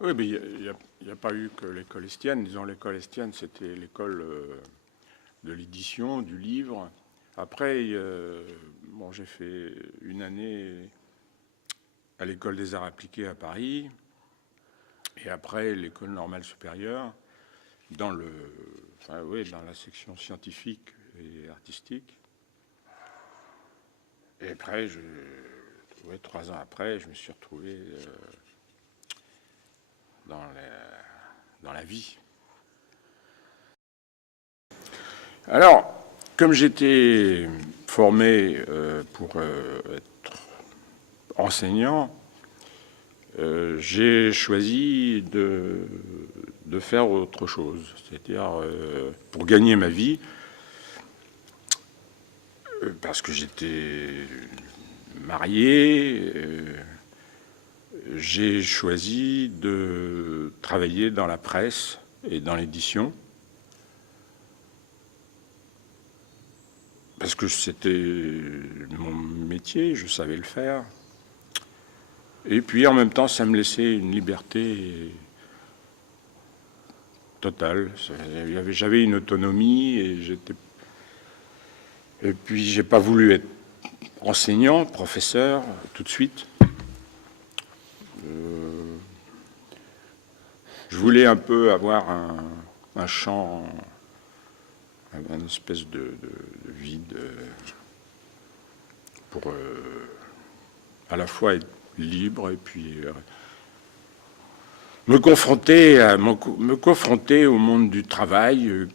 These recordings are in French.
Oui, mais il n'y a pas eu que l'école Estienne. Disons, l'école Estienne, c'était l'école de l'édition, du livre. Après, bon, j'ai fait une année à l'école des arts appliqués à Paris, et après l'école normale supérieure, dans dans la section scientifique et artistique. Et après, 3 ans après, je me suis retrouvé dans la vie. Alors, comme j'étais formé pour être enseignant, j'ai choisi de faire autre chose. C'est-à-dire, pour gagner ma vie, parce que j'étais marié, j'ai choisi de travailler dans la presse et dans l'édition. Parce que c'était mon métier, je savais le faire. Et puis en même temps, ça me laissait une liberté totale. J'avais une autonomie et puis j'ai pas voulu être enseignant, professeur, tout de suite. Je voulais un peu avoir un champ, une espèce de vide pour à la fois être libre et puis me confronter au monde du travail,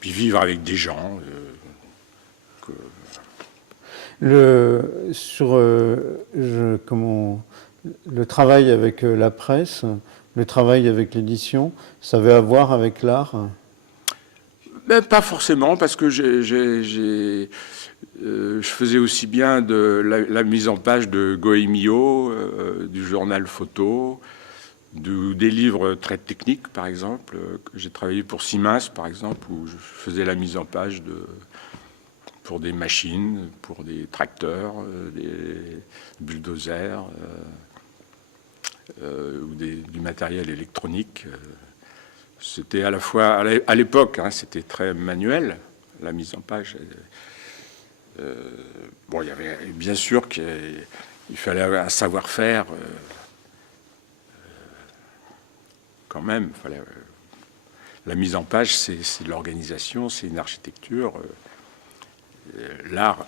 puis vivre avec des gens. Le travail avec la presse, le travail avec l'édition, ça avait à voir avec l'art? Ben, pas forcément, parce que je faisais aussi bien de la mise en page de Goemio, du journal photo, des livres très techniques, par exemple. J'ai travaillé pour Siemens, par exemple, où je faisais la mise en page pour des machines, pour des tracteurs, des bulldozers, ou du matériel électronique. C'était à la fois, à l'époque, hein, c'était très manuel, la mise en page. Bon, il y avait bien sûr qu'il fallait un savoir-faire quand même. La mise en page, c'est de l'organisation, c'est une architecture. L'art,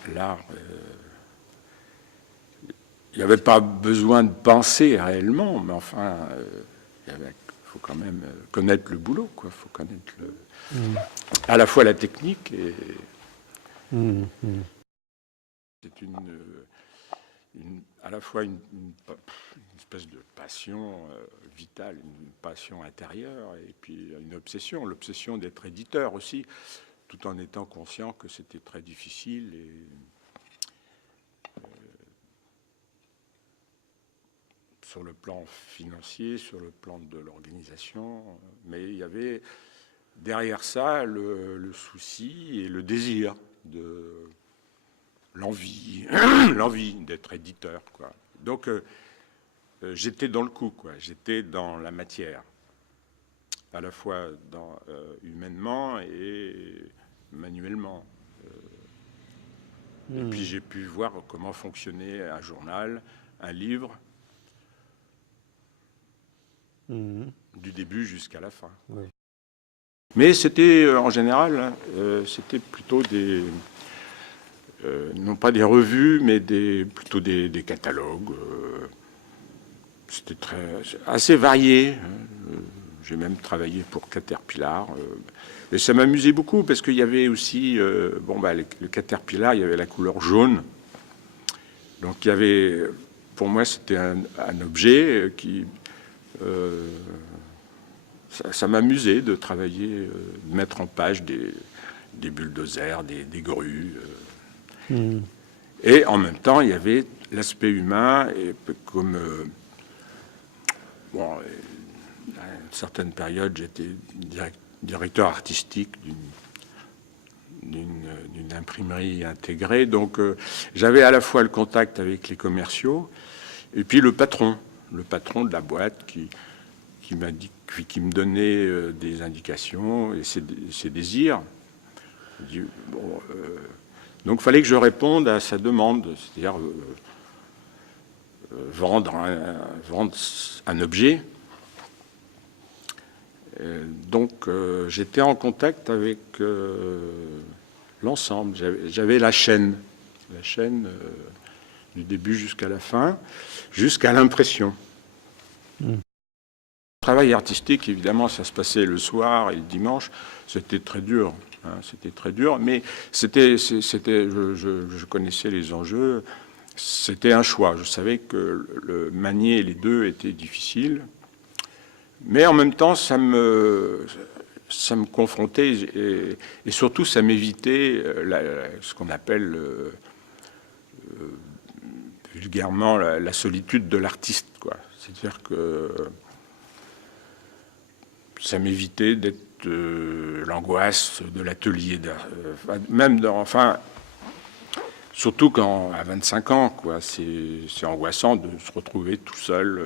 il n'y avait pas besoin de penser réellement, mais enfin, il faut quand même connaître le boulot, quoi. Il faut connaître à la fois la technique et c'est à la fois une espèce de passion vitale, une passion intérieure et puis une obsession, l'obsession d'être éditeur aussi, tout en étant conscient que c'était très difficile sur le plan financier, sur le plan de l'organisation, mais il y avait derrière ça le souci et le désir l'envie d'être éditeur, quoi. Donc j'étais dans le coup, quoi. J'étais dans la matière, à la fois humainement et manuellement. Et puis j'ai pu voir comment fonctionnait un journal, un livre, du début jusqu'à la fin. Oui. Mais c'était en général, c'était plutôt non pas des revues, mais plutôt des catalogues. C'était assez varié. J'ai même travaillé pour Caterpillar. Et ça m'amusait beaucoup parce qu'il y avait aussi, le Caterpillar, il y avait la couleur jaune. Donc il y avait, pour moi, c'était un objet qui... ça m'amusait de travailler, de mettre en page des bulldozers, des grues. Et en même temps, il y avait l'aspect humain, et comme à une certaine période, j'étais directeur artistique d'une imprimerie intégrée, donc j'avais à la fois le contact avec les commerciaux et puis le patron le patron de la boîte qui me donnait des indications et ses désirs. Bon, donc il fallait que je réponde à sa demande, c'est-à-dire vendre un objet. Donc j'étais en contact avec l'ensemble. J'avais la chaîne du début jusqu'à la fin, jusqu'à l'impression. Le travail artistique, évidemment, ça se passait le soir et le dimanche. C'était très dur. C'était très dur, mais je connaissais les enjeux. C'était un choix. Je savais que manier les deux était difficile. Mais en même temps, ça me confrontait et surtout, ça m'évitait ce qu'on appelle vulgairement la solitude de l'artiste, quoi. C'est-à-dire que ça m'évitait d'être l'angoisse de l'atelier, surtout quand à 25 ans, quoi, c'est angoissant de se retrouver tout seul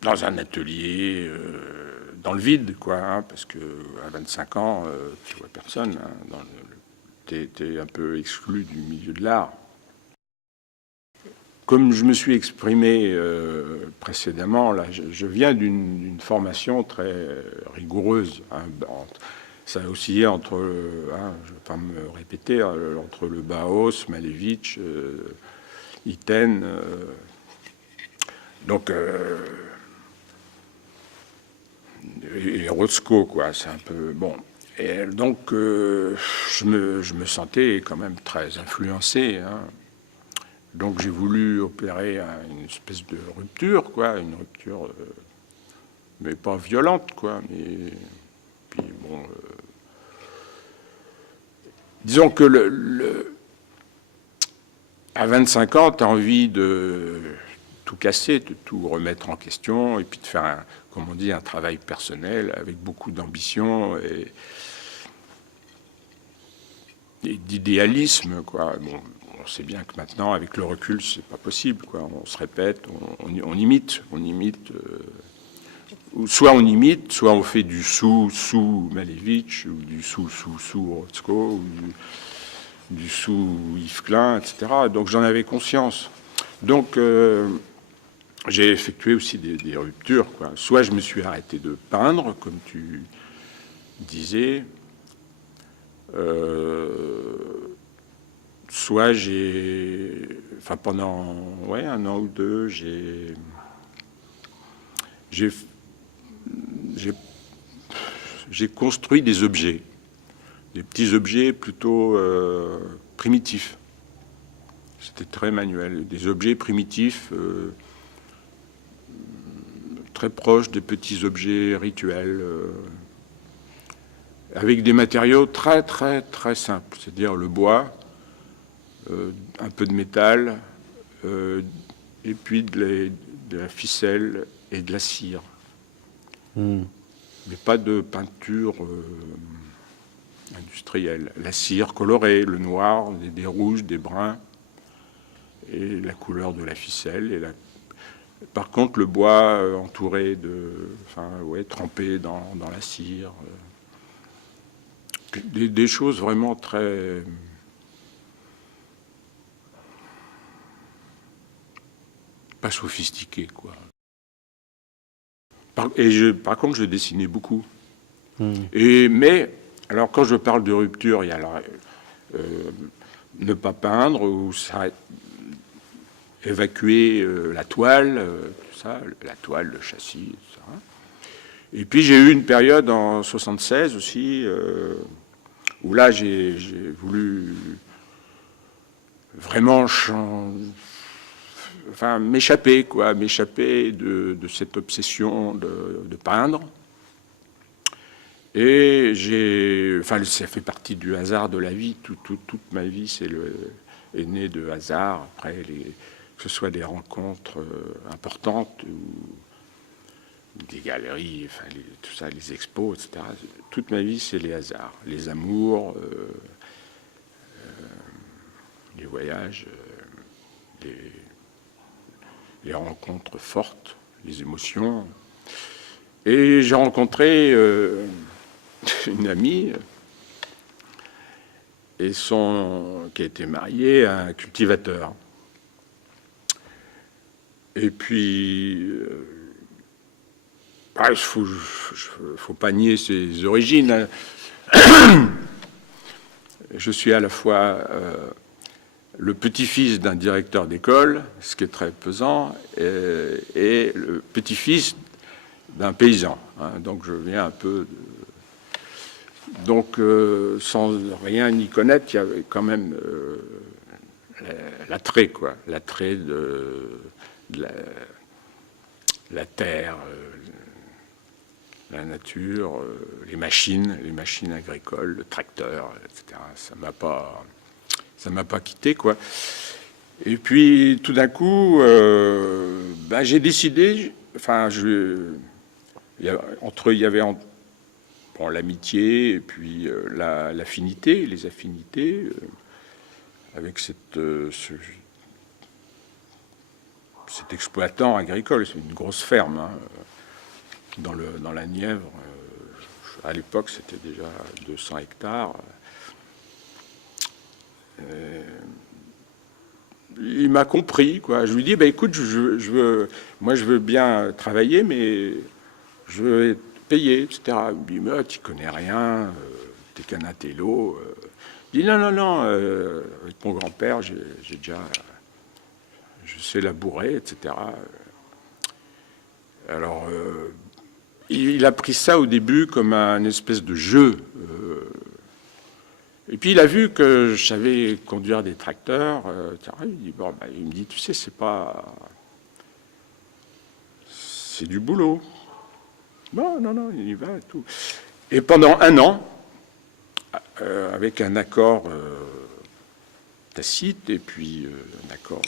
dans un atelier, dans le vide, quoi, parce que à 25 ans, tu vois personne, t'es un peu exclu du milieu de l'art. Comme je me suis exprimé précédemment, là, je viens d'une formation très rigoureuse. Ça a oscillé entre, je ne vais pas me répéter, entre le Bauhaus, Malevich, Itten. Donc, et Rothko, quoi. C'est un peu bon. Et donc, je me sentais quand même très influencé. Donc j'ai voulu opérer une espèce de rupture, quoi, une rupture, mais pas violente, quoi. Mais puis bon, disons que à 25 ans, tu as envie de tout casser, de tout remettre en question, et puis de faire, comme on dit, un travail personnel avec beaucoup d'ambition et d'idéalisme, quoi. Bon, on sait bien que maintenant, avec le recul, c'est pas possible, quoi. On se répète, on imite. Soit on imite, soit on fait du sous Malevich, ou du sous Rothko, ou du sous Yves Klein, etc. Donc j'en avais conscience. Donc j'ai effectué aussi des ruptures, quoi. Soit je me suis arrêté de peindre, comme tu disais, soit pendant un an ou deux, j'ai construit des objets, des petits objets plutôt primitifs. C'était très manuel, des objets primitifs très proches des petits objets rituels, avec des matériaux très très très simples, c'est-à-dire le bois, un peu de métal, et puis de la ficelle et de la cire. Mais pas de peinture industrielle. La cire colorée, le noir, des rouges, des bruns, et la couleur de la ficelle. Par contre, le bois entouré trempé dans la cire. Des choses vraiment très... pas sophistiquées, quoi. Par contre, je dessinais beaucoup. Mais, alors, quand je parle de rupture, il y a ne pas peindre ou évacuer la toile, tout ça, la toile, le châssis, etc. Et puis, j'ai eu une période en 76 aussi, où là, j'ai voulu vraiment m'échapper de cette obsession de peindre. Et ça fait partie du hasard de la vie. Toute ma vie est née de hasard. Après, que ce soit des rencontres importantes ou des galeries, tout ça, les expos, etc. Toute ma vie, c'est les hasards, les amours, les voyages. les rencontres fortes, les émotions. Et j'ai rencontré une amie qui a été mariée à un cultivateur. Et puis, il ne faut pas nier ses origines. Je suis à la fois le petit-fils d'un directeur d'école, ce qui est très pesant, et le petit-fils d'un paysan. Donc je viens un peu... Donc sans rien y connaître, il y avait quand même l'attrait, quoi. L'attrait de la terre, la nature, les machines agricoles, le tracteur, etc. Ça m'a pas quitté, quoi. Et puis tout d'un coup, j'ai décidé, il y avait l'amitié et puis l'affinité, les affinités, avec cet exploitant agricole. C'est une grosse ferme dans la Nièvre. À l'époque, c'était déjà 200 hectares. Il m'a compris, quoi. Je lui dis, écoute, moi je veux bien travailler, mais je veux être payé, etc. Il me dit, mais tu connais rien, t'es qu'un intello. Je dis, non, avec mon grand-père, je sais labourer, etc. Alors, il a pris ça au début comme un espèce de jeu. Et puis il a vu que je savais conduire des tracteurs. Il me dit, tu sais, c'est du boulot. Non, il y va et tout. Et pendant un an, avec un accord tacite et puis un accord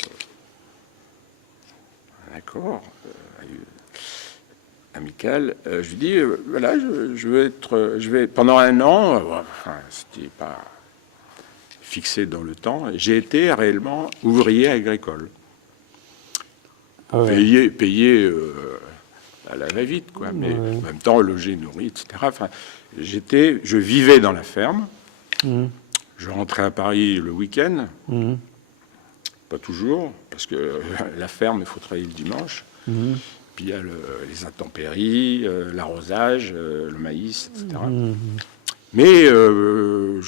amical, je lui dis, voilà, je vais pendant un an, c'était pas fixé dans le temps, j'ai été réellement ouvrier agricole. Ah ouais. Payé à la va-vite, quoi, mais en même temps logé, nourri, etc. Je vivais dans la ferme. Je rentrais à Paris le week-end, pas toujours, parce que la ferme, il faut travailler le dimanche. Puis il y a les intempéries, l'arrosage, le maïs, etc. Mais il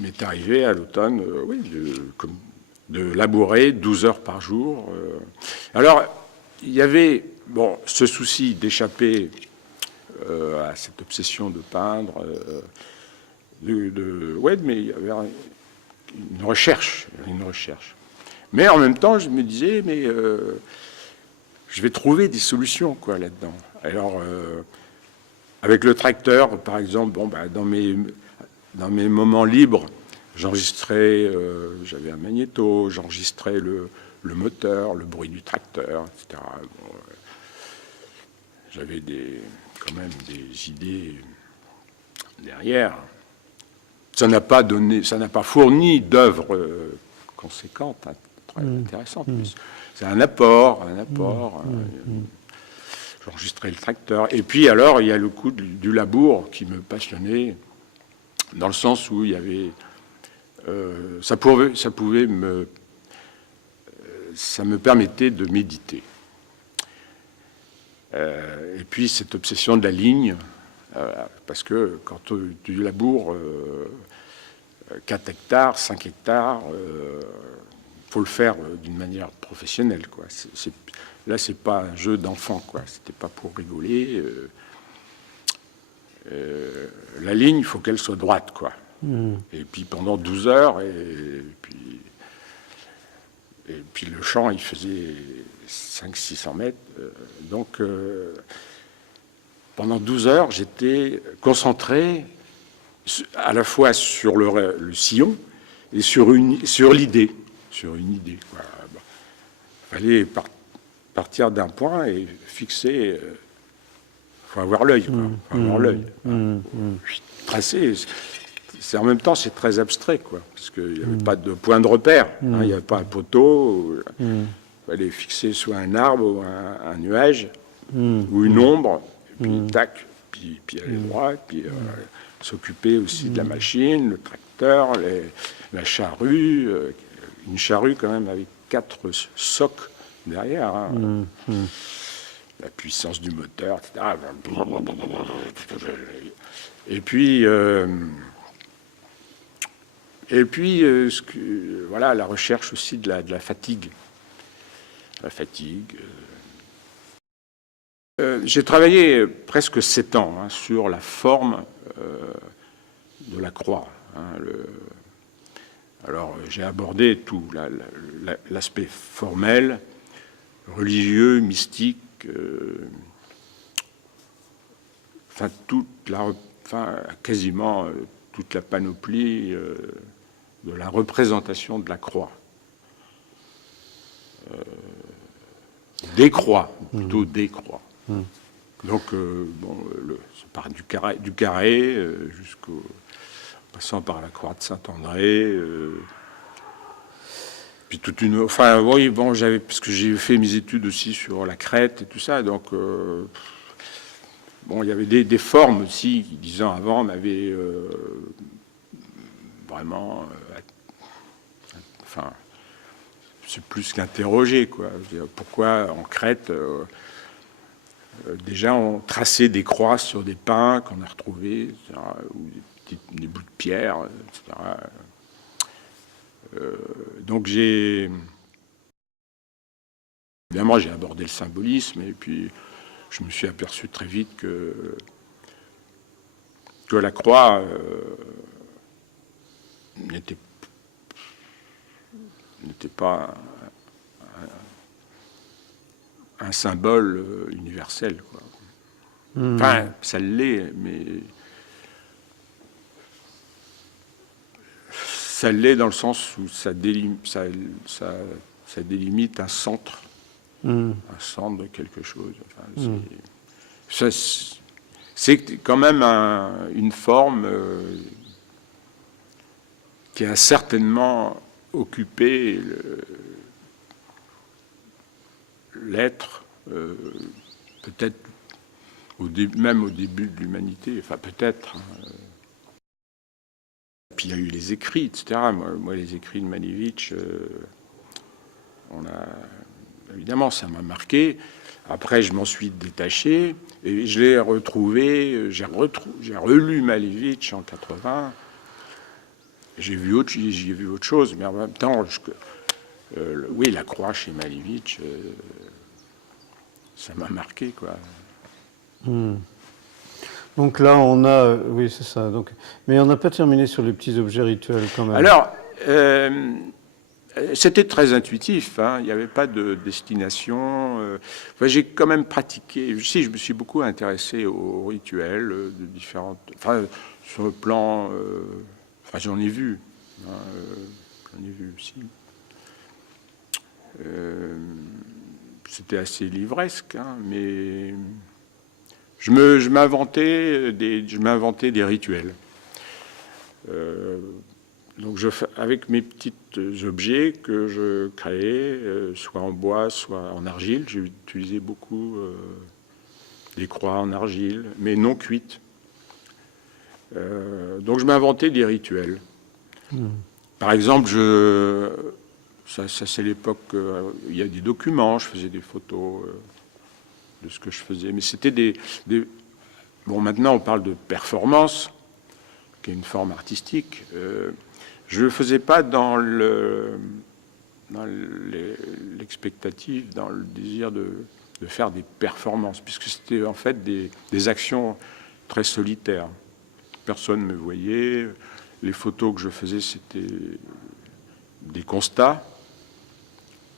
m'est arrivé à l'automne de labourer 12 heures par jour. Alors, il y avait ce souci d'échapper à cette obsession de peindre, mais il y avait une recherche. Mais en même temps, je me disais, je vais trouver des solutions, quoi, là-dedans. Alors, avec le tracteur, par exemple, dans mes moments libres, j'enregistrais, j'avais un magnéto, j'enregistrais le moteur, le bruit du tracteur, etc. J'avais quand même des idées derrière. Ça n'a pas fourni d'œuvres conséquentes, très intéressantes. C'est un apport. J'enregistrais le tracteur. Et puis alors, il y a le coup du labour qui me passionnait, dans le sens où il y avait... ça me permettait de méditer. Et puis cette obsession de la ligne, parce que quand tu laboures 4 hectares, 5 hectares, faut le faire d'une manière professionnelle, quoi. Là, c'est pas un jeu d'enfant, quoi. C'était pas pour rigoler. La ligne, il faut qu'elle soit droite, quoi. Et puis pendant 12 heures, et puis le champ, il faisait 500-600 mètres. Donc, pendant 12 heures, j'étais concentré à la fois sur le sillon et sur l'idée. Sur une idée, quoi. Il fallait partir d'un point et fixer. Il faut avoir l'œil, quoi. Tracer. en même temps, c'est très abstrait, quoi, parce qu'il n'y avait pas de point de repère, hein, il n'y avait pas un poteau. Il fallait fixer soit un arbre ou un nuage ou une ombre, et puis tac, puis aller droit, et puis s'occuper aussi de la machine, le tracteur, la charrue, une charrue quand même avec 4 socs derrière, hein. La puissance du moteur, etc. Et puis voilà, la recherche aussi de la fatigue. La fatigue. J'ai travaillé presque 7 ans, hein, sur la forme de la croix, hein, alors j'ai abordé tout, l'aspect formel, religieux, mystique, quasiment toute la panoplie de la représentation de la croix. Des croix, plutôt des croix. Donc, ça part du carré jusqu'au... passant par la croix de Saint-André, puis toute une... Enfin, oui, bon, parce que j'ai fait mes études aussi sur la Crète et tout ça, donc... bon, il y avait des formes aussi qui, 10 ans avant, m'avaient vraiment... enfin, c'est plus qu'interrogé, quoi. Pourquoi en Crète... déjà, on traçait des croix sur des pins qu'on a retrouvés, etc., ou des bouts de pierre, etc. Donc évidemment, j'ai abordé le symbolisme, et puis je me suis aperçu très vite que la croix n'était pas un symbole universel, quoi. Enfin, ça l'est, mais ça l'est dans le sens où ça délimite un centre, un centre de quelque chose. Enfin, c'est quand même une forme qui a certainement occupé l'être, peut-être même au début de l'humanité, enfin peut-être. Puis il y a eu les écrits, etc. Moi les écrits de Malevich, évidemment, ça m'a marqué. Après, je m'en suis détaché et je l'ai retrouvé. J'ai relu Malevich en 80. J'ai vu autre chose, mais en même temps, oui, la croix chez Malevich, ça m'a marqué, quoi. Donc là, on a... oui, c'est ça. Donc, mais on n'a pas terminé sur les petits objets rituels, quand même. Alors, c'était très intuitif, hein, il n'y avait pas de destination. Enfin, j'ai quand même pratiqué... Si, je me suis beaucoup intéressé aux rituels de différentes... Enfin, sur le plan... enfin, j'en ai vu. Hein, j'en ai vu aussi. C'était assez livresque, hein, mais... Je m'inventais des rituels. Donc avec mes petits objets que je créais, soit en bois, soit en argile, j'ai utilisé beaucoup des croix en argile, mais non cuites. Donc je m'inventais des rituels. Par exemple, ça c'est l'époque, il y a des documents, je faisais des photos de ce que je faisais, mais c'était bon, maintenant on parle de performance, qui est une forme artistique. Je ne le faisais pas dans l'expectative, dans le désir de faire des performances, puisque c'était en fait des actions très solitaires. Personne ne me voyait. Les photos que je faisais, c'était des constats,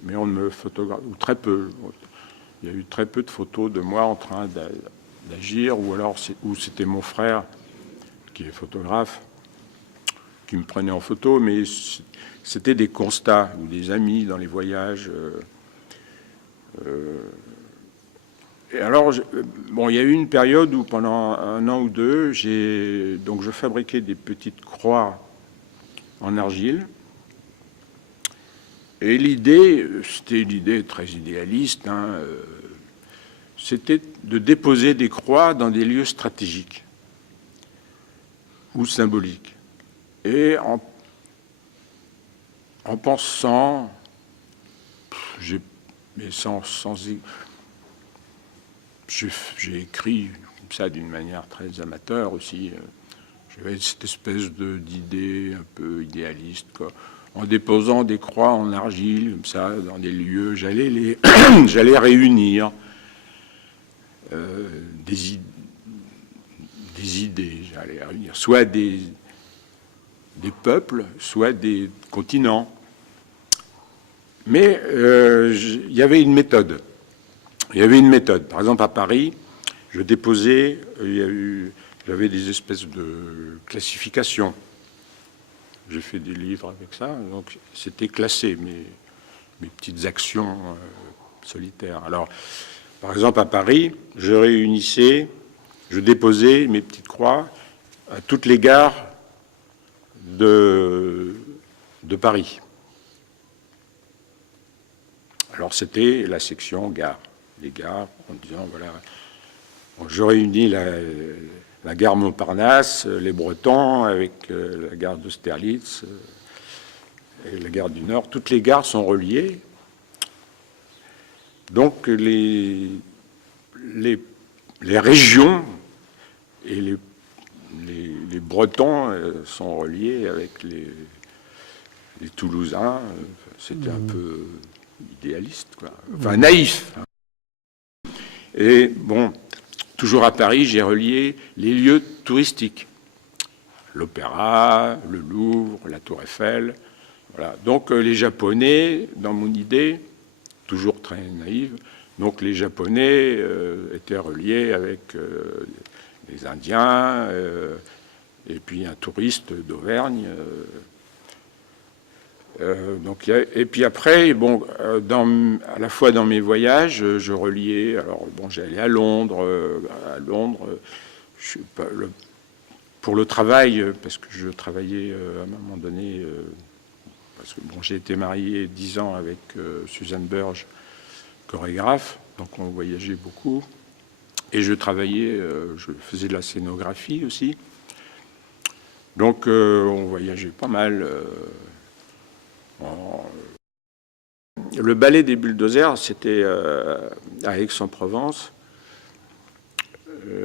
mais on ne me photographe, ou très peu. Il y a eu très peu de photos de moi en train d'agir, ou alors c'était mon frère, qui est photographe, qui me prenait en photo, mais c'était des constats, ou des amis dans les voyages. Et alors, bon, il y a eu une période où pendant 1 an ou 2, donc je fabriquais des petites croix en argile. Et l'idée, c'était une idée très idéaliste, hein, c'était de déposer des croix dans des lieux stratégiques ou symboliques. Et en pensant, mais j'ai écrit ça d'une manière très amateur aussi. J'avais cette espèce d'idée un peu idéaliste, quoi. En déposant des croix en argile, comme ça, dans des lieux, j'allais réunir des idées, j'allais réunir soit des peuples, soit des continents. Mais il y avait une méthode. Par exemple, à Paris, je déposais, j'avais des espèces de classifications. J'ai fait des livres avec ça, donc c'était classé, mes petites actions solitaires. Alors, par exemple, à Paris, je déposais mes petites croix à toutes les gares de Paris. Alors, c'était la section gare. Les gares, en disant, voilà, je réunis la gare Montparnasse, les Bretons, avec la gare d'Austerlitz et la gare du Nord. Toutes les gares sont reliées. Donc les régions et les Bretons sont reliés avec les Toulousains. C'était un peu idéaliste, quoi. Enfin naïf. Et bon, toujours à Paris, j'ai relié les lieux touristiques. L'Opéra, le Louvre, la Tour Eiffel. Voilà. Donc les Japonais, dans mon idée, toujours très naïve, donc les Japonais étaient reliés avec les Indiens et puis un touriste d'Auvergne. Et puis après, bon, à la fois dans mes voyages, je reliais. Alors bon, j'allais à Londres. Pour le travail, parce que je travaillais à un moment donné. Parce que bon, j'ai été marié 10 ans avec Suzanne Burge, chorégraphe, donc on voyageait beaucoup. Et je travaillais, je faisais de la scénographie aussi. Donc on voyageait pas mal. Le ballet des bulldozers, c'était à Aix-en-Provence.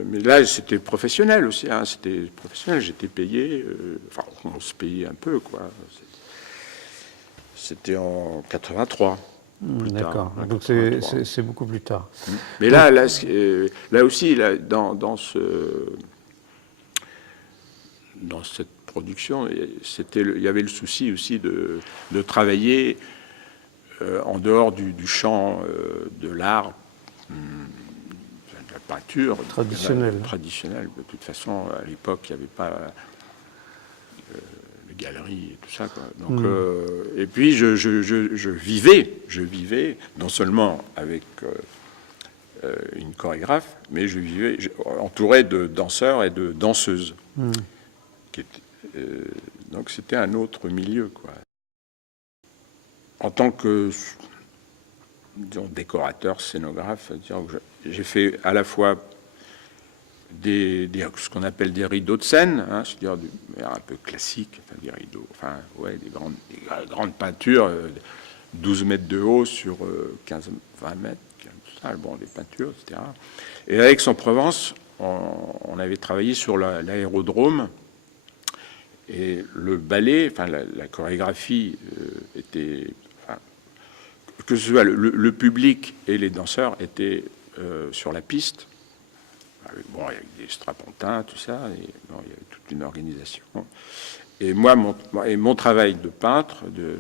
Mais là, c'était professionnel aussi. Hein, c'était professionnel, j'étais payé. Enfin, on se payait un peu, quoi. C'était en 83. D'accord, donc c'est beaucoup plus tard. Mais là aussi, dans cette production, il y avait le souci aussi de travailler en dehors du champ de l'art, de la peinture traditionnelle. De toute façon, à l'époque, il n'y avait pas les galeries et tout ça, quoi. Donc, et puis je vivais non seulement avec une chorégraphe, mais je vivais entouré de danseurs et de danseuses. Donc c'était un autre milieu, quoi. En tant que, disons, décorateur, scénographe, j'ai fait à la fois ce qu'on appelle des rideaux de scène, hein, c'est-à-dire un peu classique, enfin, des rideaux, enfin, ouais, des grandes peintures, 12 mètres de haut sur 15-20 mètres, tout ça, bon, des peintures, etc. Et à Aix-en-Provence, on avait travaillé sur l'aérodrome, et le ballet, enfin, la chorégraphie était... que ce soit le public et les danseurs étaient sur la piste. Bon, il y avait des strapontins, tout ça, et bon, il y avait toute une organisation. Et moi, mon travail de peintre, de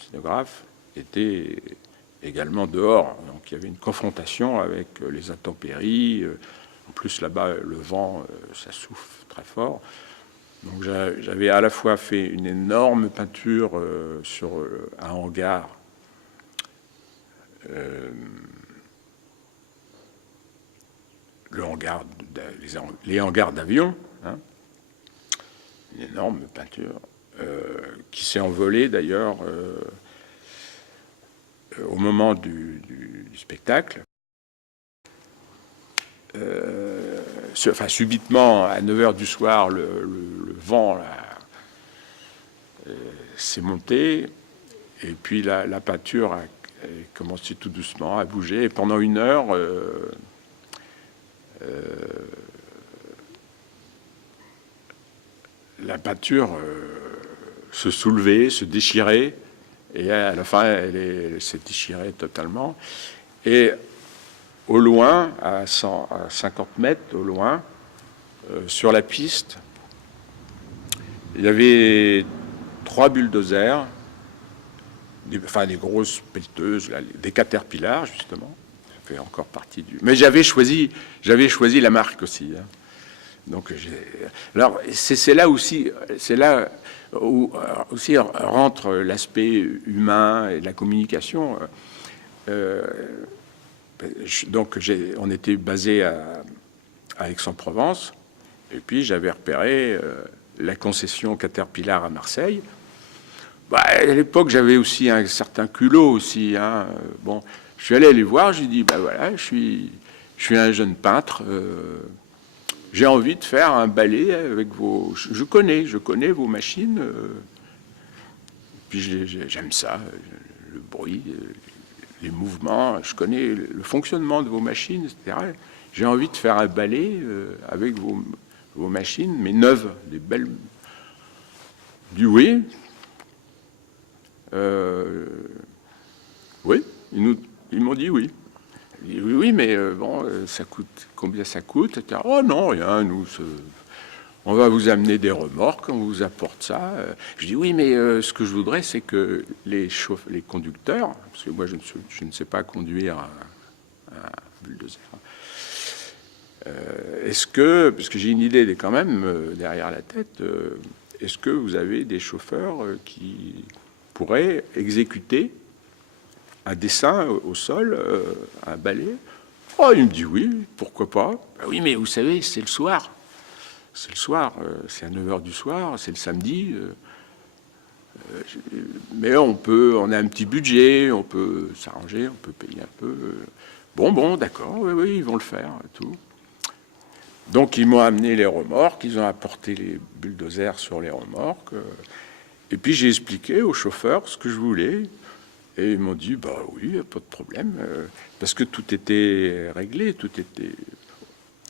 scénographe, était également dehors. Donc il y avait une confrontation avec les intempéries. En plus, là-bas, le vent, ça souffle très fort. Donc j'avais à la fois fait une énorme peinture sur un hangar les hangars d'avion, hein, une énorme peinture, qui s'est envolée d'ailleurs au moment du spectacle. Subitement, à 9h du soir, le vent s'est monté, et puis la peinture a commencé tout doucement à bouger, et pendant 1 heure, la peinture se soulevait, se déchirait, et à la fin, elle s'est déchirée totalement. Et au loin, à 50 mètres au loin, sur la piste, il y avait 3 bulldozers, des grosses pelleteuses, là, des Caterpillar, justement. Ça fait encore partie du... Mais j'avais choisi la marque aussi. Hein. Donc, alors, c'est là aussi, c'est là où aussi rentre l'aspect humain et la communication. Donc, on était basé à Aix-en-Provence, et puis j'avais repéré la concession Caterpillar à Marseille. À l'époque, j'avais aussi un certain culot aussi. Hein. Bon, je suis allé les voir, j'ai dit, voilà, je suis un jeune peintre, j'ai envie de faire un ballet avec vos... Je connais vos machines, puis j'aime ça, le bruit, les mouvements, je connais le fonctionnement de vos machines, etc. J'ai envie de faire un ballet avec vos machines, mais neuves, des belles... Du oui. Oui, ils m'ont dit oui. Oui, mais bon, ça coûte, combien ça coûte, etc. Oh non, rien, on va vous amener des remorques, on vous apporte ça. Je dis oui, mais ce que je voudrais, c'est que les conducteurs, parce que moi je ne sais pas conduire un bulldozer, est-ce que, parce que j'ai une idée quand même derrière la tête, est-ce que vous avez des chauffeurs qui pourraient exécuter un dessin au sol, un balai? Oh, il me dit oui, pourquoi pas. Oui, mais vous savez, c'est le soir. C'est le soir, c'est à 9h du soir, c'est le samedi. Mais on a un petit budget, on peut s'arranger, on peut payer un peu. Bon, d'accord, oui, ils vont le faire, tout. Donc, ils m'ont amené les remorques, ils ont apporté les bulldozers sur les remorques. Et puis, j'ai expliqué aux chauffeurs ce que je voulais. Et ils m'ont dit, oui, pas de problème. Parce que tout était réglé, tout était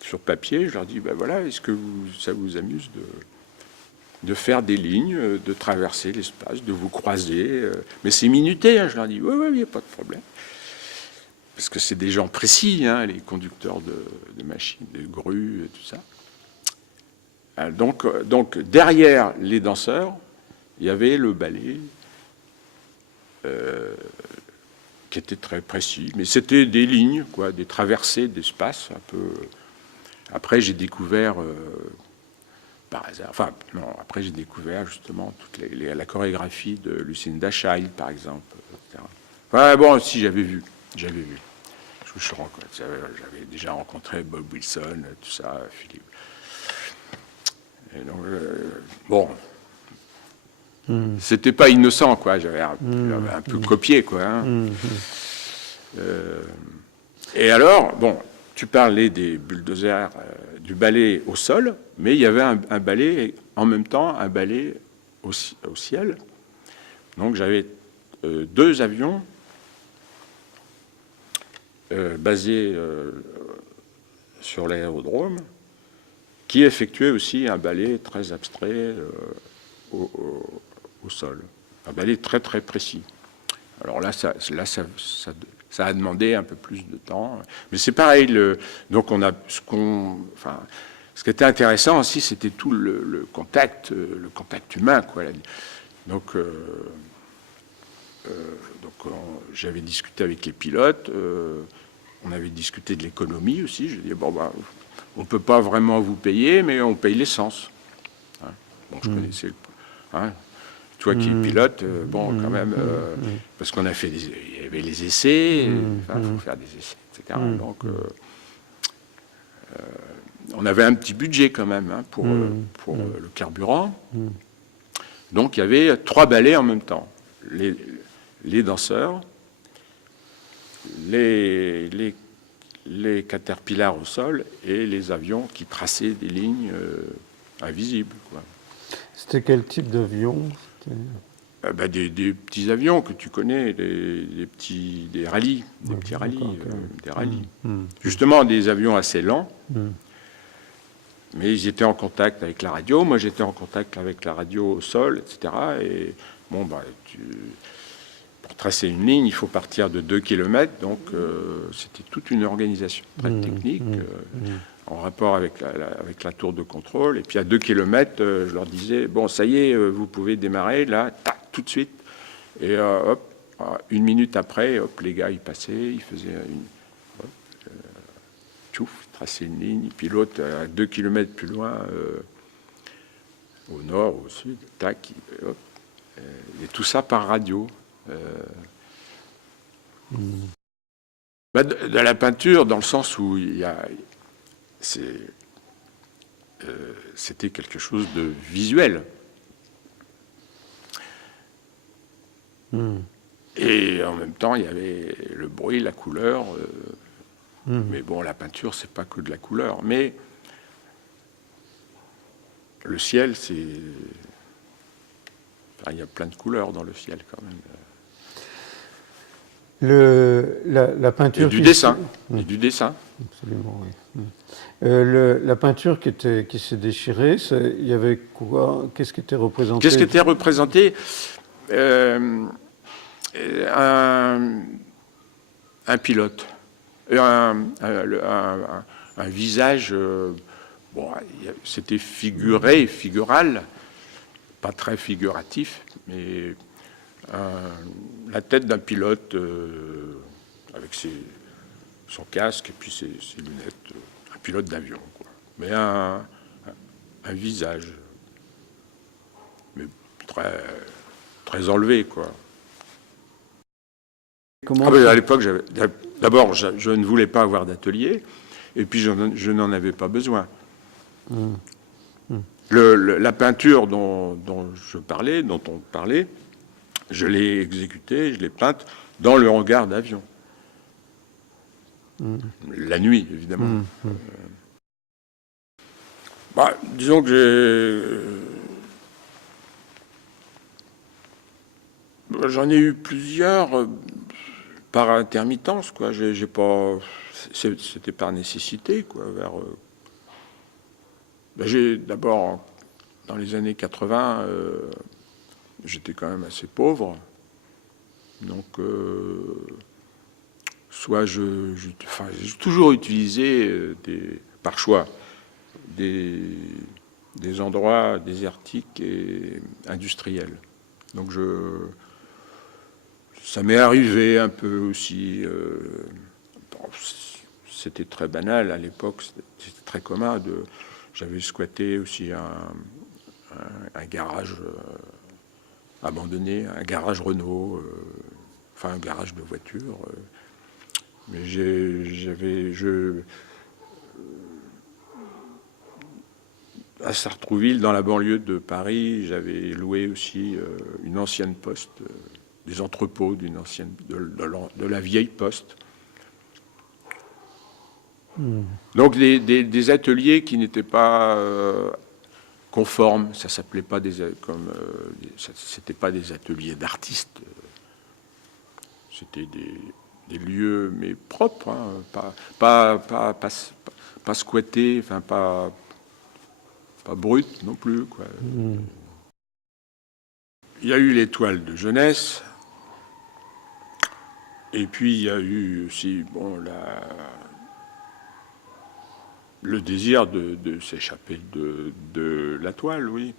sur papier. Je leur dis, voilà, est-ce que ça vous amuse de faire des lignes, de traverser l'espace, de vous croiser? Mais c'est minuté, hein. Je leur dis, oui, il n'y a pas de problème. Parce que c'est des gens précis, hein, les conducteurs de machines, de grues, et tout ça. Donc, derrière les danseurs, il y avait le ballet qui était très précis. Mais c'était des lignes, quoi, des traversées d'espace un peu. Après, j'ai découvert, par hasard, après j'ai découvert justement toute la chorégraphie de Lucinda Child, par exemple. Etc. Si, j'avais vu. J'avais déjà rencontré Bob Wilson, tout ça, Philippe. Et donc, c'était pas innocent, quoi. J'avais un peu copié, quoi. Hein. Et alors, tu parlais des bulldozers, du balai au sol, mais il y avait un balai, en même temps, un balai au ciel. Donc, j'avais 2 avions basés sur l'aérodrome, qui effectuaient aussi un balai très abstrait au sol. Un balai très, très précis. Alors là, ça a demandé un peu plus de temps. Mais c'est pareil. Donc, ce qui était intéressant aussi, c'était tout le contact humain, quoi. Donc, j'avais discuté avec les pilotes. On avait discuté de l'économie aussi. J'ai dit, on ne peut pas vraiment vous payer, mais on paye l'essence. Hein. Je connaissais... Toi qui es pilote, quand même, parce qu'on a fait il y avait les essais, il faut faire des essais, etc. Donc, On avait un petit budget quand même hein, pour le carburant. Donc il y avait 3 ballets en même temps. Les danseurs, les caterpillars au sol et les avions qui traçaient des lignes invisibles. Quoi. C'était quel type d'avion? Des petits avions que tu connais, des rallyes, des rallyes. Justement, des avions assez lents, mais ils étaient en contact avec la radio. Moi, j'étais en contact avec la radio au sol, etc. Et bon, pour tracer une ligne, il faut partir de 2 km, donc c'était toute une organisation très technique. En rapport avec la tour de contrôle. Et puis à 2 km, je leur disais, bon, ça y est, vous pouvez démarrer, là, tac, tout de suite. Et hop, 1 minute après, hop, les gars, ils passaient, ils faisaient tchouf, ils traçaient une ligne. Et puis l'autre, à 2 km plus loin, au nord, au sud, tac, hop. Et tout ça par radio. De la peinture, dans le sens où il y a... C'était quelque chose de visuel. Et en même temps, il y avait le bruit, la couleur. Mais bon, la peinture, c'est pas que de la couleur. Mais le ciel, c'est... Enfin, il y a plein de couleurs dans le ciel, quand même. La peinture... Et du dessin. Et du dessin. Absolument, oui. La peinture qui s'est déchirée, il y avait quoi? Qu'est-ce qui était représenté? Qu'est-ce qui était représenté? Un pilote. Un visage... bon, c'était figuré, figural, pas très figuratif, mais la tête d'un pilote avec son casque et puis ses lunettes, un pilote d'avion, quoi. Mais un visage, mais très, très enlevé, quoi. À l'époque, d'abord, je ne voulais pas avoir d'atelier, et puis je n'en avais pas besoin. La peinture dont on parlait, je l'ai exécutée, je l'ai peinte dans le hangar d'avion. La nuit, évidemment. Disons que j'en ai eu plusieurs par intermittence, quoi. C'était par nécessité, quoi. D'abord, dans les années 80, j'étais quand même assez pauvre. Donc, soit j'ai toujours utilisé, par choix, des endroits désertiques et industriels. Donc, ça m'est arrivé un peu aussi. C'était très banal à l'époque, c'était très commun. J'avais squatté aussi un garage abandonné, un garage Renault, enfin un garage de voiture. Mais à Sartrouville, dans la banlieue de Paris, j'avais loué aussi une ancienne poste, des entrepôts de la vieille poste. Donc des ateliers qui n'étaient pas conformes, ça s'appelait pas c'était pas des ateliers d'artistes, c'était des lieux mais propres, hein, pas squattés, enfin pas brut non plus, quoi. Il y a eu l'étoile de jeunesse, et puis il y a eu aussi le désir de s'échapper de la toile, oui.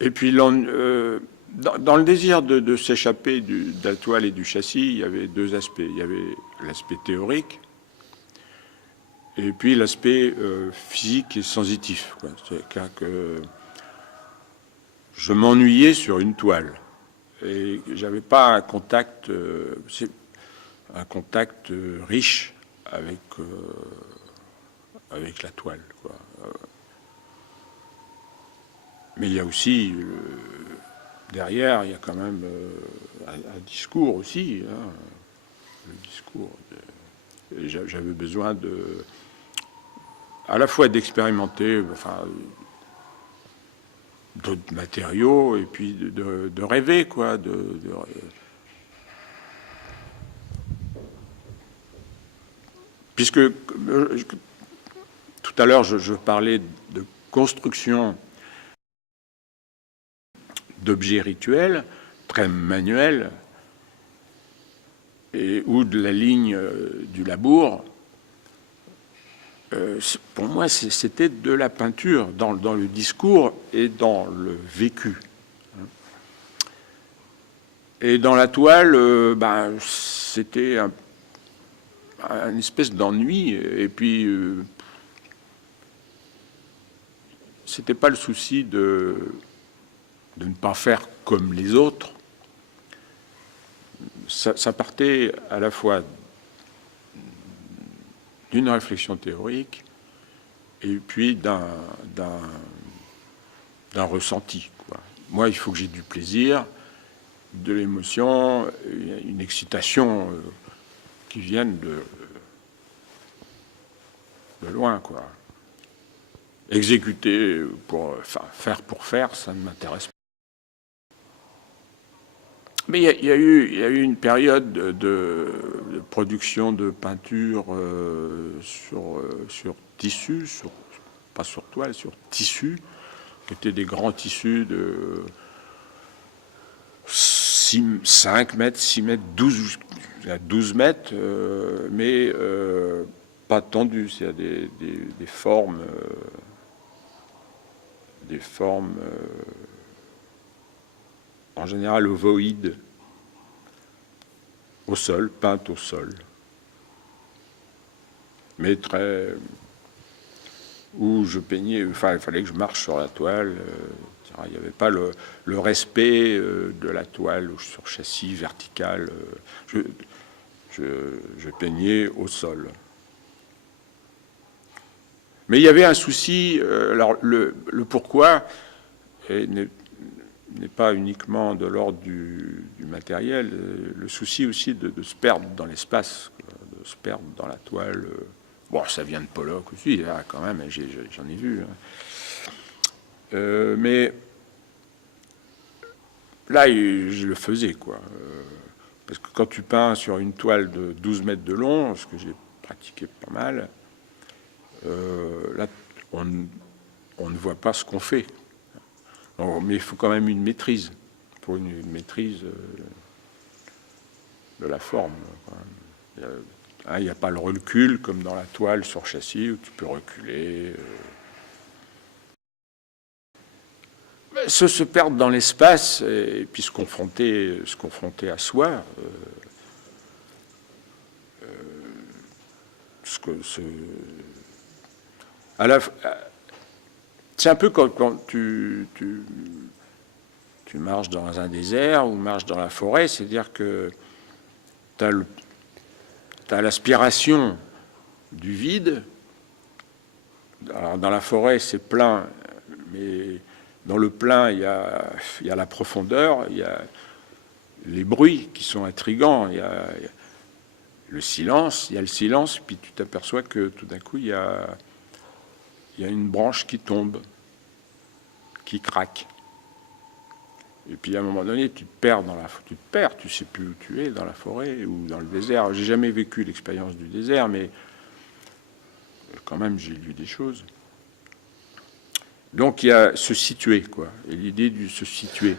Et puis dans le désir de s'échapper de la toile et du châssis, il y avait 2 aspects. Il y avait l'aspect théorique, et puis l'aspect physique et sensitif, quoi. C'est-à-dire que je m'ennuyais sur une toile et j'avais pas un contact riche avec la toile, quoi. Mais il y a aussi, derrière, il y a quand même un discours aussi, hein, le discours. J'avais besoin à la fois d'expérimenter, enfin, d'autres matériaux et puis de rêver, quoi, puisque tout à l'heure je parlais de construction d'objets rituels, très manuels, ou de la ligne du labour, pour moi, c'était de la peinture dans le discours et dans le vécu. Et dans la toile, c'était une espèce d'ennui. Et puis, c'était pas le souci de ne pas faire comme les autres. Ça partait à la fois d'une réflexion théorique et puis d'un ressenti, quoi. Moi, il faut que j'ai du plaisir, de l'émotion, une excitation qui vienne de loin, quoi. Exécuter faire pour faire, ça ne m'intéresse pas. Mais il y a eu une période de production de peinture sur tissu, pas sur toile, sur tissu, qui étaient des grands tissus de 5 mètres, 6 mètres, 12 mètres, mais pas tendus. Il y a des formes, en général ovoïdes, au sol, peintes au sol. Mais très... où je peignais, enfin, il fallait que je marche sur la toile. Il n'y avait pas le respect de la toile sur châssis vertical. Je peignais au sol. Mais il y avait un souci, alors le pourquoi n'est pas uniquement de l'ordre du matériel, le souci aussi de se perdre dans l'espace, de se perdre dans la toile. Bon, ça vient de Pollock aussi, là, quand même, j'en ai vu. Hein. Mais là, je le faisais, quoi. Parce que quand tu peins sur une toile de 12 mètres de long, ce que j'ai pratiqué pas mal, là, on ne voit pas ce qu'on fait. Mais il faut quand même une maîtrise, pour une maîtrise de la forme. Il n'y a pas le recul comme dans la toile sur châssis où tu peux reculer. Se perdre dans l'espace et puis se confronter à soi. C'est un peu comme quand tu marches dans un désert ou marches dans la forêt, c'est-à-dire que tu as l'aspiration du vide. Alors, dans la forêt, c'est plein, mais dans le plein, il y a la profondeur, il y a les bruits qui sont intrigants, il y a le silence, puis tu t'aperçois que tout d'un coup, il y a une branche qui tombe, qui craque. Et puis à un moment donné, tu te perds, tu sais plus où tu es, dans la forêt ou dans le désert. J'ai jamais vécu l'expérience du désert, mais quand même, j'ai lu des choses. Donc il y a se situer, quoi. Et l'idée du se situer.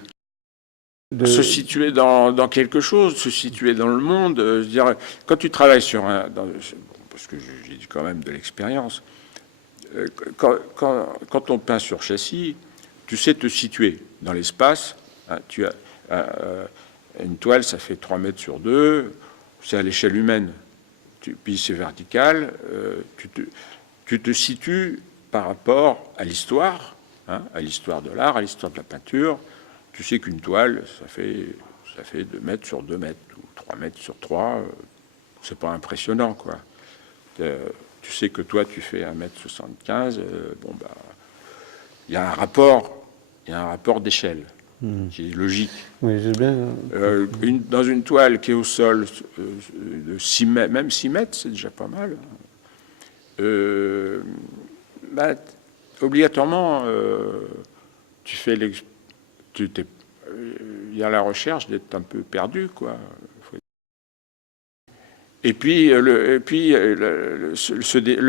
Se situer dans quelque chose, se situer dans le monde. Je veux dire, quand tu travailles sur parce que j'ai quand même de l'expérience, quand on peint sur châssis, tu sais te situer dans l'espace. Hein, tu as une toile, ça fait 3 mètres sur 2, c'est à l'échelle humaine. Puis c'est vertical. Tu te situes par rapport à l'histoire, hein, à l'histoire de l'art, à l'histoire de la peinture. Tu sais qu'une toile, ça fait 2 mètres sur 2 mètres, ou 3 mètres sur 3. C'est pas impressionnant, quoi. Tu sais que toi, tu fais 1m75, bon, bah, il y a un rapport d'échelle qui est logique. Oui, j'ai bien. Dans une toile qui est au sol de 6 mètres, même 6 mètres, c'est déjà pas mal. Bah, obligatoirement, il y a la recherche d'être un peu perdu, quoi. Et puis, le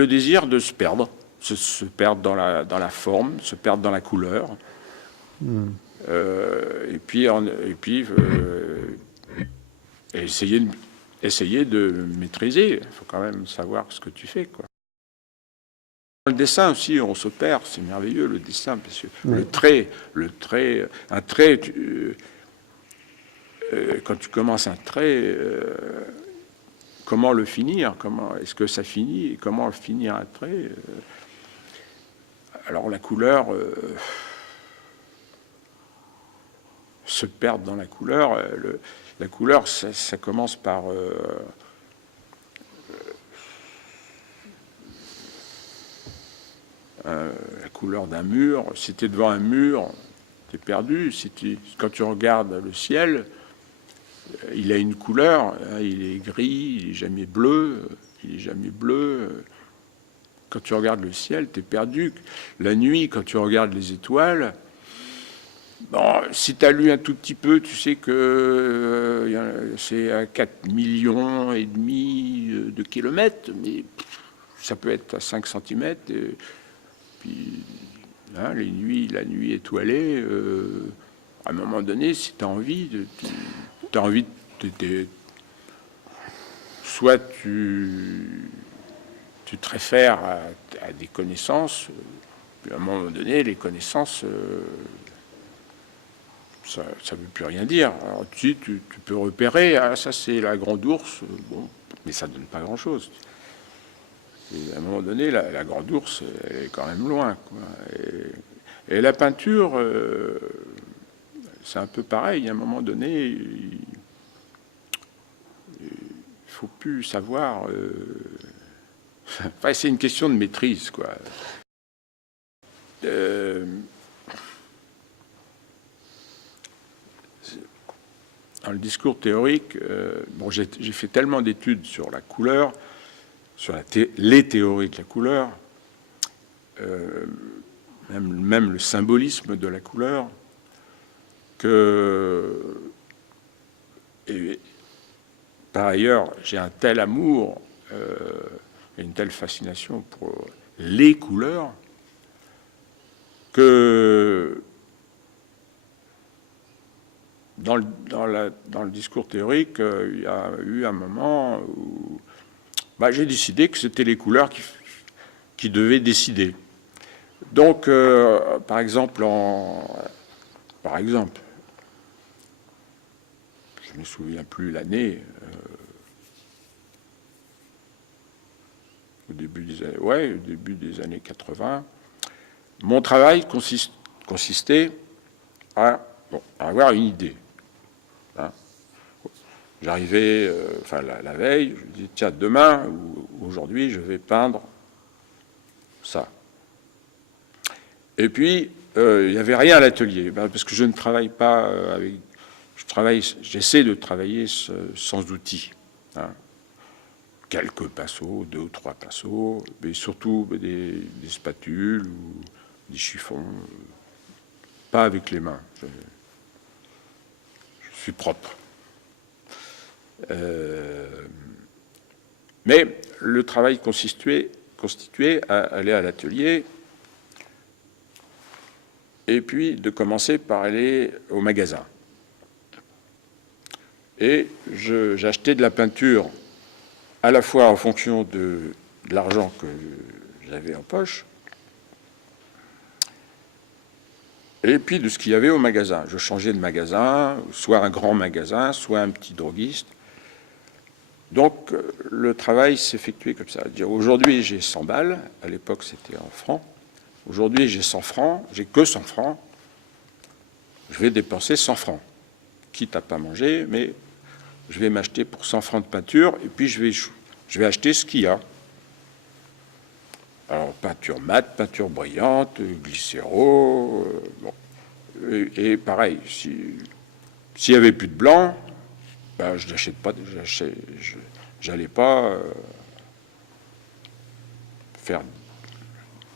désir de se perdre, se perdre dans la forme, se perdre dans la couleur. Et puis essayer de maîtriser. Il faut quand même savoir ce que tu fais, quoi. Dans le dessin aussi, on se perd. C'est merveilleux, le dessin, parce que un trait, quand tu commences un trait, comment le finir? Est-ce que ça finit? Et comment finir un trait? Alors la couleur, se perdre dans la couleur. La couleur, ça commence par la couleur d'un mur. Si tu es devant un mur, tu es perdu. Quand tu regardes le ciel, il a une couleur, il est gris, il n'est jamais bleu, Quand tu regardes le ciel, tu es perdu. La nuit, quand tu regardes les étoiles, bon, si tu as lu un tout petit peu, tu sais que c'est à 4,5 millions de kilomètres, mais ça peut être à 5 cm. Puis, hein, la nuit étoilée, à un moment donné, si tu as envie, soit tu te réfères à des connaissances, puis à un moment donné, les connaissances, ça ne veut plus rien dire. Alors tu peux repérer, ah, ça c'est la grande ours, bon, mais ça ne donne pas grand-chose. Et à un moment donné, la grande ours, elle est quand même loin, quoi. Et la peinture, c'est un peu pareil. À un moment donné, il ne faut plus savoir. Enfin, c'est une question de maîtrise, quoi. Dans le discours théorique, bon, j'ai fait tellement d'études sur la couleur, sur les théories de la couleur, même le symbolisme de la couleur, et par ailleurs, j'ai un tel amour et une telle fascination pour les couleurs que dans le discours théorique, il y a eu un moment où j'ai décidé que c'était les couleurs qui devaient décider. Donc, par exemple, je ne me souviens plus l'année, au début des années 80, mon travail consistait à avoir une idée. Hein. J'arrivais, la veille, je me disais, tiens, demain ou aujourd'hui, je vais peindre ça. Et puis, il n'y avait rien à l'atelier, parce que je ne travaille pas avec... J'essaie de travailler sans outils. Hein. Quelques pinceaux, 2 ou 3 pinceaux, mais surtout des spatules ou des chiffons. Pas avec les mains. Je suis propre. Mais le travail constituait à aller à l'atelier et puis de commencer par aller au magasin. Et j'achetais de la peinture à la fois en fonction de l'argent que j'avais en poche et puis de ce qu'il y avait au magasin. Je changeais de magasin, soit un grand magasin, soit un petit droguiste. Donc le travail s'effectuait comme ça. Aujourd'hui j'ai 100 balles, à l'époque c'était en francs. Aujourd'hui j'ai 100 francs, j'ai que 100 francs. Je vais dépenser 100 francs. Quitte à pas manger, mais je vais m'acheter pour 100 francs de peinture et puis je vais acheter ce qu'il y a. Alors, peinture mate, peinture brillante, glycéro, bon. Et pareil, s'il n'y avait plus de blanc, ben, je n'achète pas, j'allais pas faire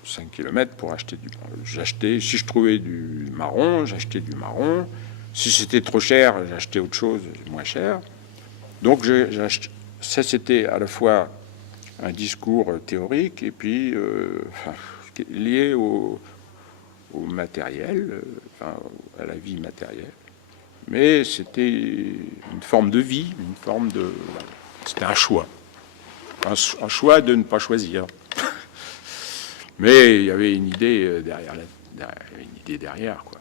5 km pour acheter du blanc. J'achetais, si je trouvais du marron, j'achetais du marron. Si c'était trop cher, j'achetais autre chose moins cher. Donc ça, c'était à la fois un discours théorique et puis lié au matériel, à la vie matérielle. Mais c'était une forme de vie, une forme de... C'était un choix. Un choix de ne pas choisir. Mais il y avait une idée derrière, quoi.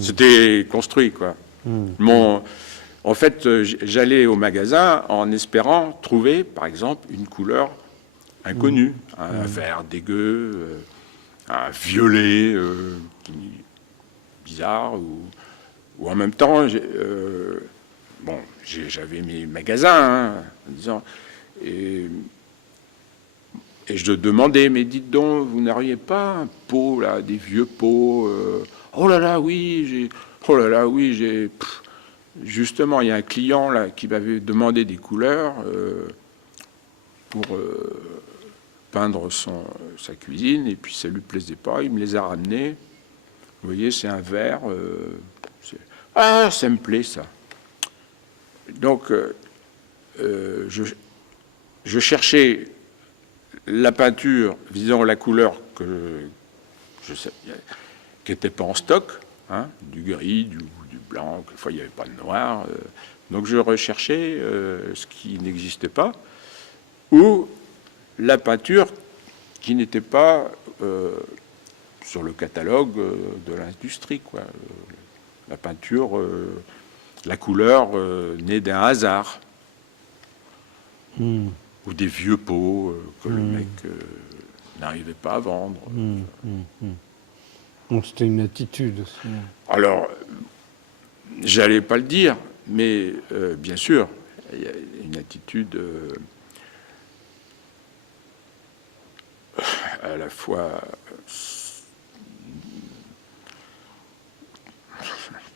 C'était construit, quoi. En fait, j'allais au magasin en espérant trouver, par exemple, une couleur inconnue. Un vert dégueu, un violet bizarre, ou en même temps, j'avais mes magasins, en disant, et je demandais, mais dites donc, vous n'auriez pas un pot, là, des vieux pots oh là là, oui, j'ai... Justement, il y a un client là qui m'avait demandé des couleurs pour peindre sa cuisine, et puis ça lui plaisait pas, il me les a ramenés. Vous voyez, c'est un vert. Ah, ça me plaît, ça. Donc, je cherchais la peinture visant la couleur qui n'était pas en stock, hein, du gris, du blanc, quelquefois il n'y avait pas de noir. Donc je recherchais ce qui n'existait pas, ou la peinture qui n'était pas sur le catalogue de l'industrie, quoi. La peinture, la couleur née d'un hasard. Ou des vieux pots que le mec n'arrivait pas à vendre. Donc c'était une attitude aussi. Alors, j'allais pas le dire, mais bien sûr, il y a une attitude à la fois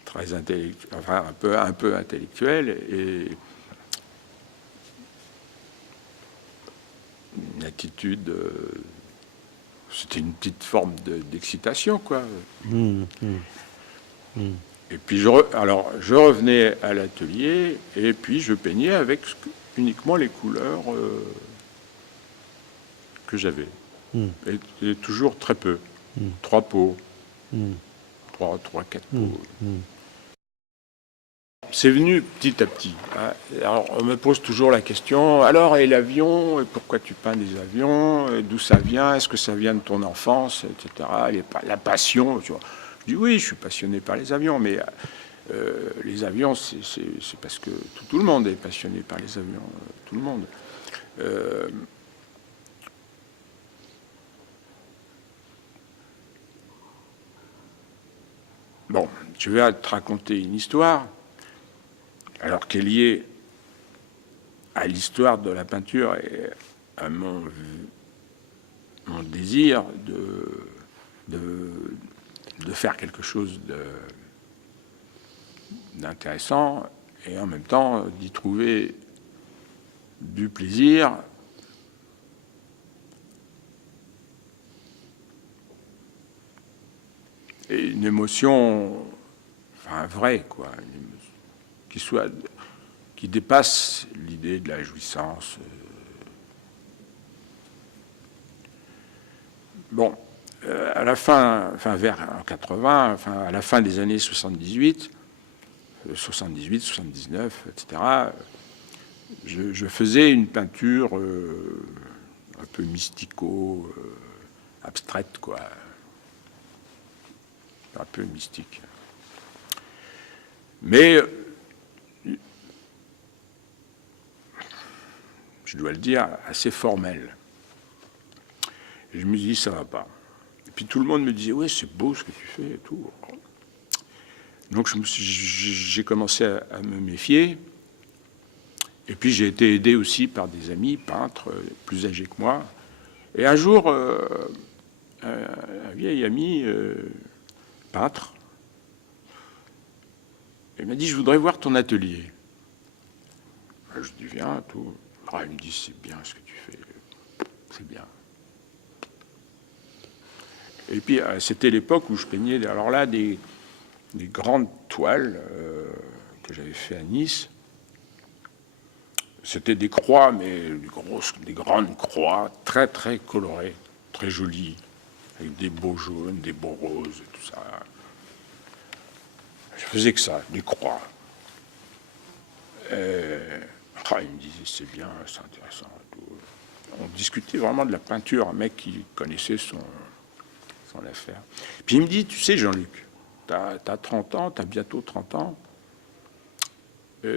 très intellectuelle, enfin un peu intellectuelle, et une attitude, c'était une petite forme d'excitation, quoi. Et puis je revenais à l'atelier et puis je peignais avec uniquement les couleurs que j'avais. Et toujours très peu. 3 pots. 3, 4 pots. C'est venu petit à petit. Alors, on me pose toujours la question, alors, et l'avion, et pourquoi tu peins des avions, d'où ça vient, est-ce que ça vient de ton enfance, etc. La passion, tu vois. Je dis oui, je suis passionné par les avions, mais les avions, c'est parce que tout le monde est passionné par les avions, tout le monde. Bon, je vais te raconter une histoire. Alors qu'elle est liée à l'histoire de la peinture et à mon désir de faire quelque chose d'intéressant et en même temps d'y trouver du plaisir et une émotion, enfin vraie, quoi, qui dépasse l'idée de la jouissance. Bon, à la fin, vers 80, à la fin des années 78, 79, etc., je faisais une peinture un peu mystico, abstraite, quoi, un peu mystique. Mais je dois le dire, assez formel. Et je me dis, ça va pas. Et puis tout le monde me disait, ouais, c'est beau ce que tu fais et tout. Donc j'ai commencé à me méfier. Et puis j'ai été aidé aussi par des amis peintres plus âgés que moi, Et un jour, un vieil ami, peintre, il m'a dit, je voudrais voir ton atelier. Je dis, viens, tout. Alors, il me dit, c'est bien ce que tu fais, c'est bien. Et puis, c'était l'époque où je peignais, alors là, des grandes toiles que j'avais fait à Nice. C'était des croix, mais des grandes croix, très, très colorées, très jolies, avec des beaux jaunes, des beaux roses, et tout ça. Je faisais que ça, des croix. Il me disait, c'est bien, c'est intéressant. Tout. On discutait vraiment de la peinture, un mec qui connaissait son affaire. Puis il me dit, tu sais, Jean-Luc, t'as 30 ans, t'as bientôt 30 ans. Tu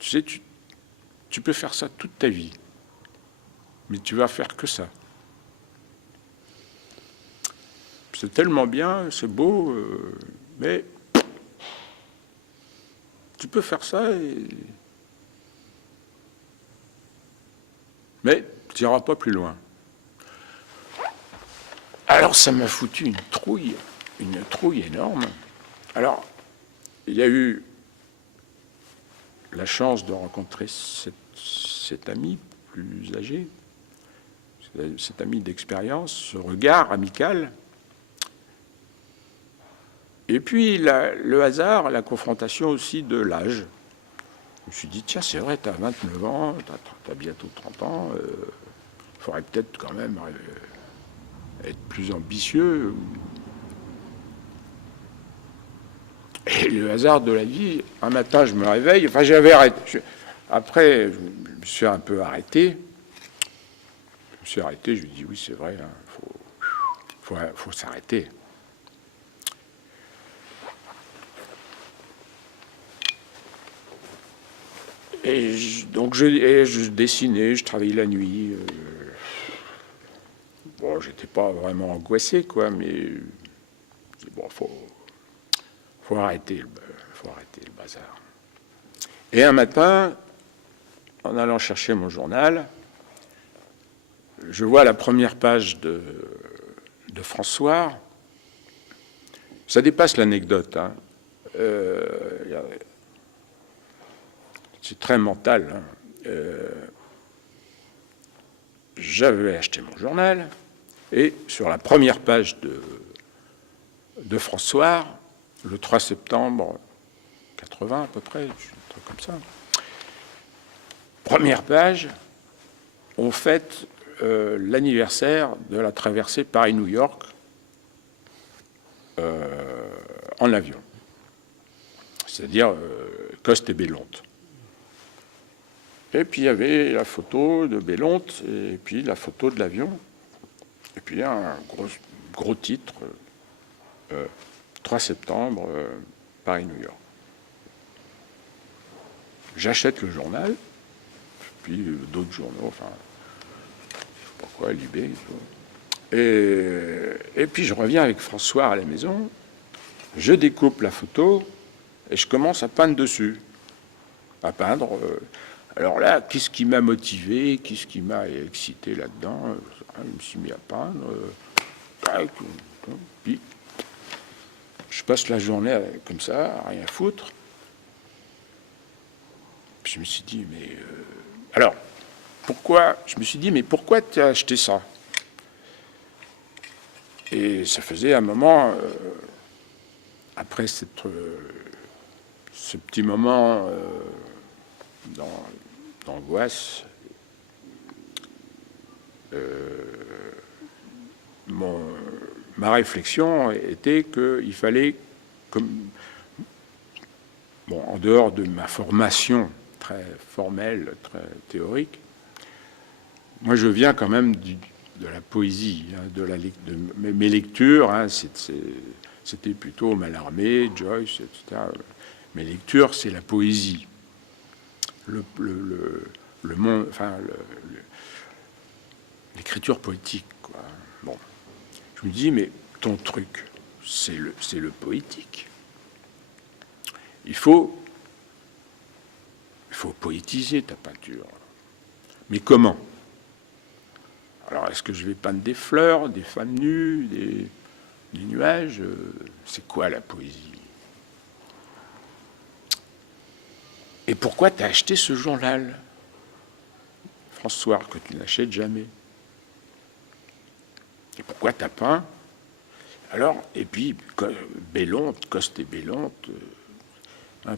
sais, tu peux faire ça toute ta vie, mais tu vas faire que ça. C'est tellement bien, c'est beau, mais tu peux faire ça, mais tu n'iras pas plus loin. Alors ça m'a foutu une trouille énorme. Alors, il y a eu la chance de rencontrer cet ami plus âgé, cet ami d'expérience, ce regard amical. Et puis le hasard, la confrontation aussi de l'âge. Je me suis dit, tiens, c'est vrai, tu as 29 ans, tu as bientôt 30 ans, il faudrait peut-être quand même être plus ambitieux. Et le hasard de la vie, un matin, je me réveille, enfin j'avais arrêté. Après, je me suis un peu arrêté. Je lui dis, oui, c'est vrai, faut s'arrêter. Et donc je dessinais, je travaillais la nuit. Bon, j'étais pas vraiment angoissé, quoi, mais bon, faut arrêter le bazar. Et un matin, en allant chercher mon journal, je vois la première page de François. Ça dépasse l'anecdote. Hein. C'est très mental. Hein. J'avais acheté mon journal et sur la première page de François, le 3 septembre 80 à peu près, un truc comme ça. Première page, on fête l'anniversaire de la traversée Paris-New York en avion, c'est-à-dire Coste et Bellonte. Et puis il y avait la photo de Bellonte et puis la photo de l'avion. Et puis un gros titre, 3 septembre, Paris-New York. J'achète le journal, puis d'autres journaux, enfin, je sais pas quoi, Libé. Et puis je reviens avec François à la maison, je découpe la photo et je commence à peindre dessus. À peindre. Alors là, qu'est-ce qui m'a motivé, qu'est-ce qui m'a excité là-dedans? Je me suis mis à peindre. Puis je passe la journée comme ça, à rien foutre. Puis je me suis dit, mais... alors, pourquoi tu as acheté ça? Et ça faisait un moment, après ce petit moment d'angoisse, ma réflexion était qu'il fallait, en dehors de ma formation très formelle, très théorique, moi je viens quand même de la poésie, hein, de mes lectures, hein, c'était plutôt Mallarmé, Joyce, etc. Mes lectures, c'est la poésie. Le monde, enfin, l'écriture poétique, quoi. Bon. Je me dis, mais ton truc, c'est le poétique. Il faut poétiser ta peinture. Mais comment? Alors, est-ce que je vais peindre des fleurs, des femmes nues, des nuages? C'est quoi la poésie? Et pourquoi tu as acheté ce journal, François, que tu n'achètes jamais? Et pourquoi tu as peint? Alors, et puis, Bellonte, Coste et Bellonte,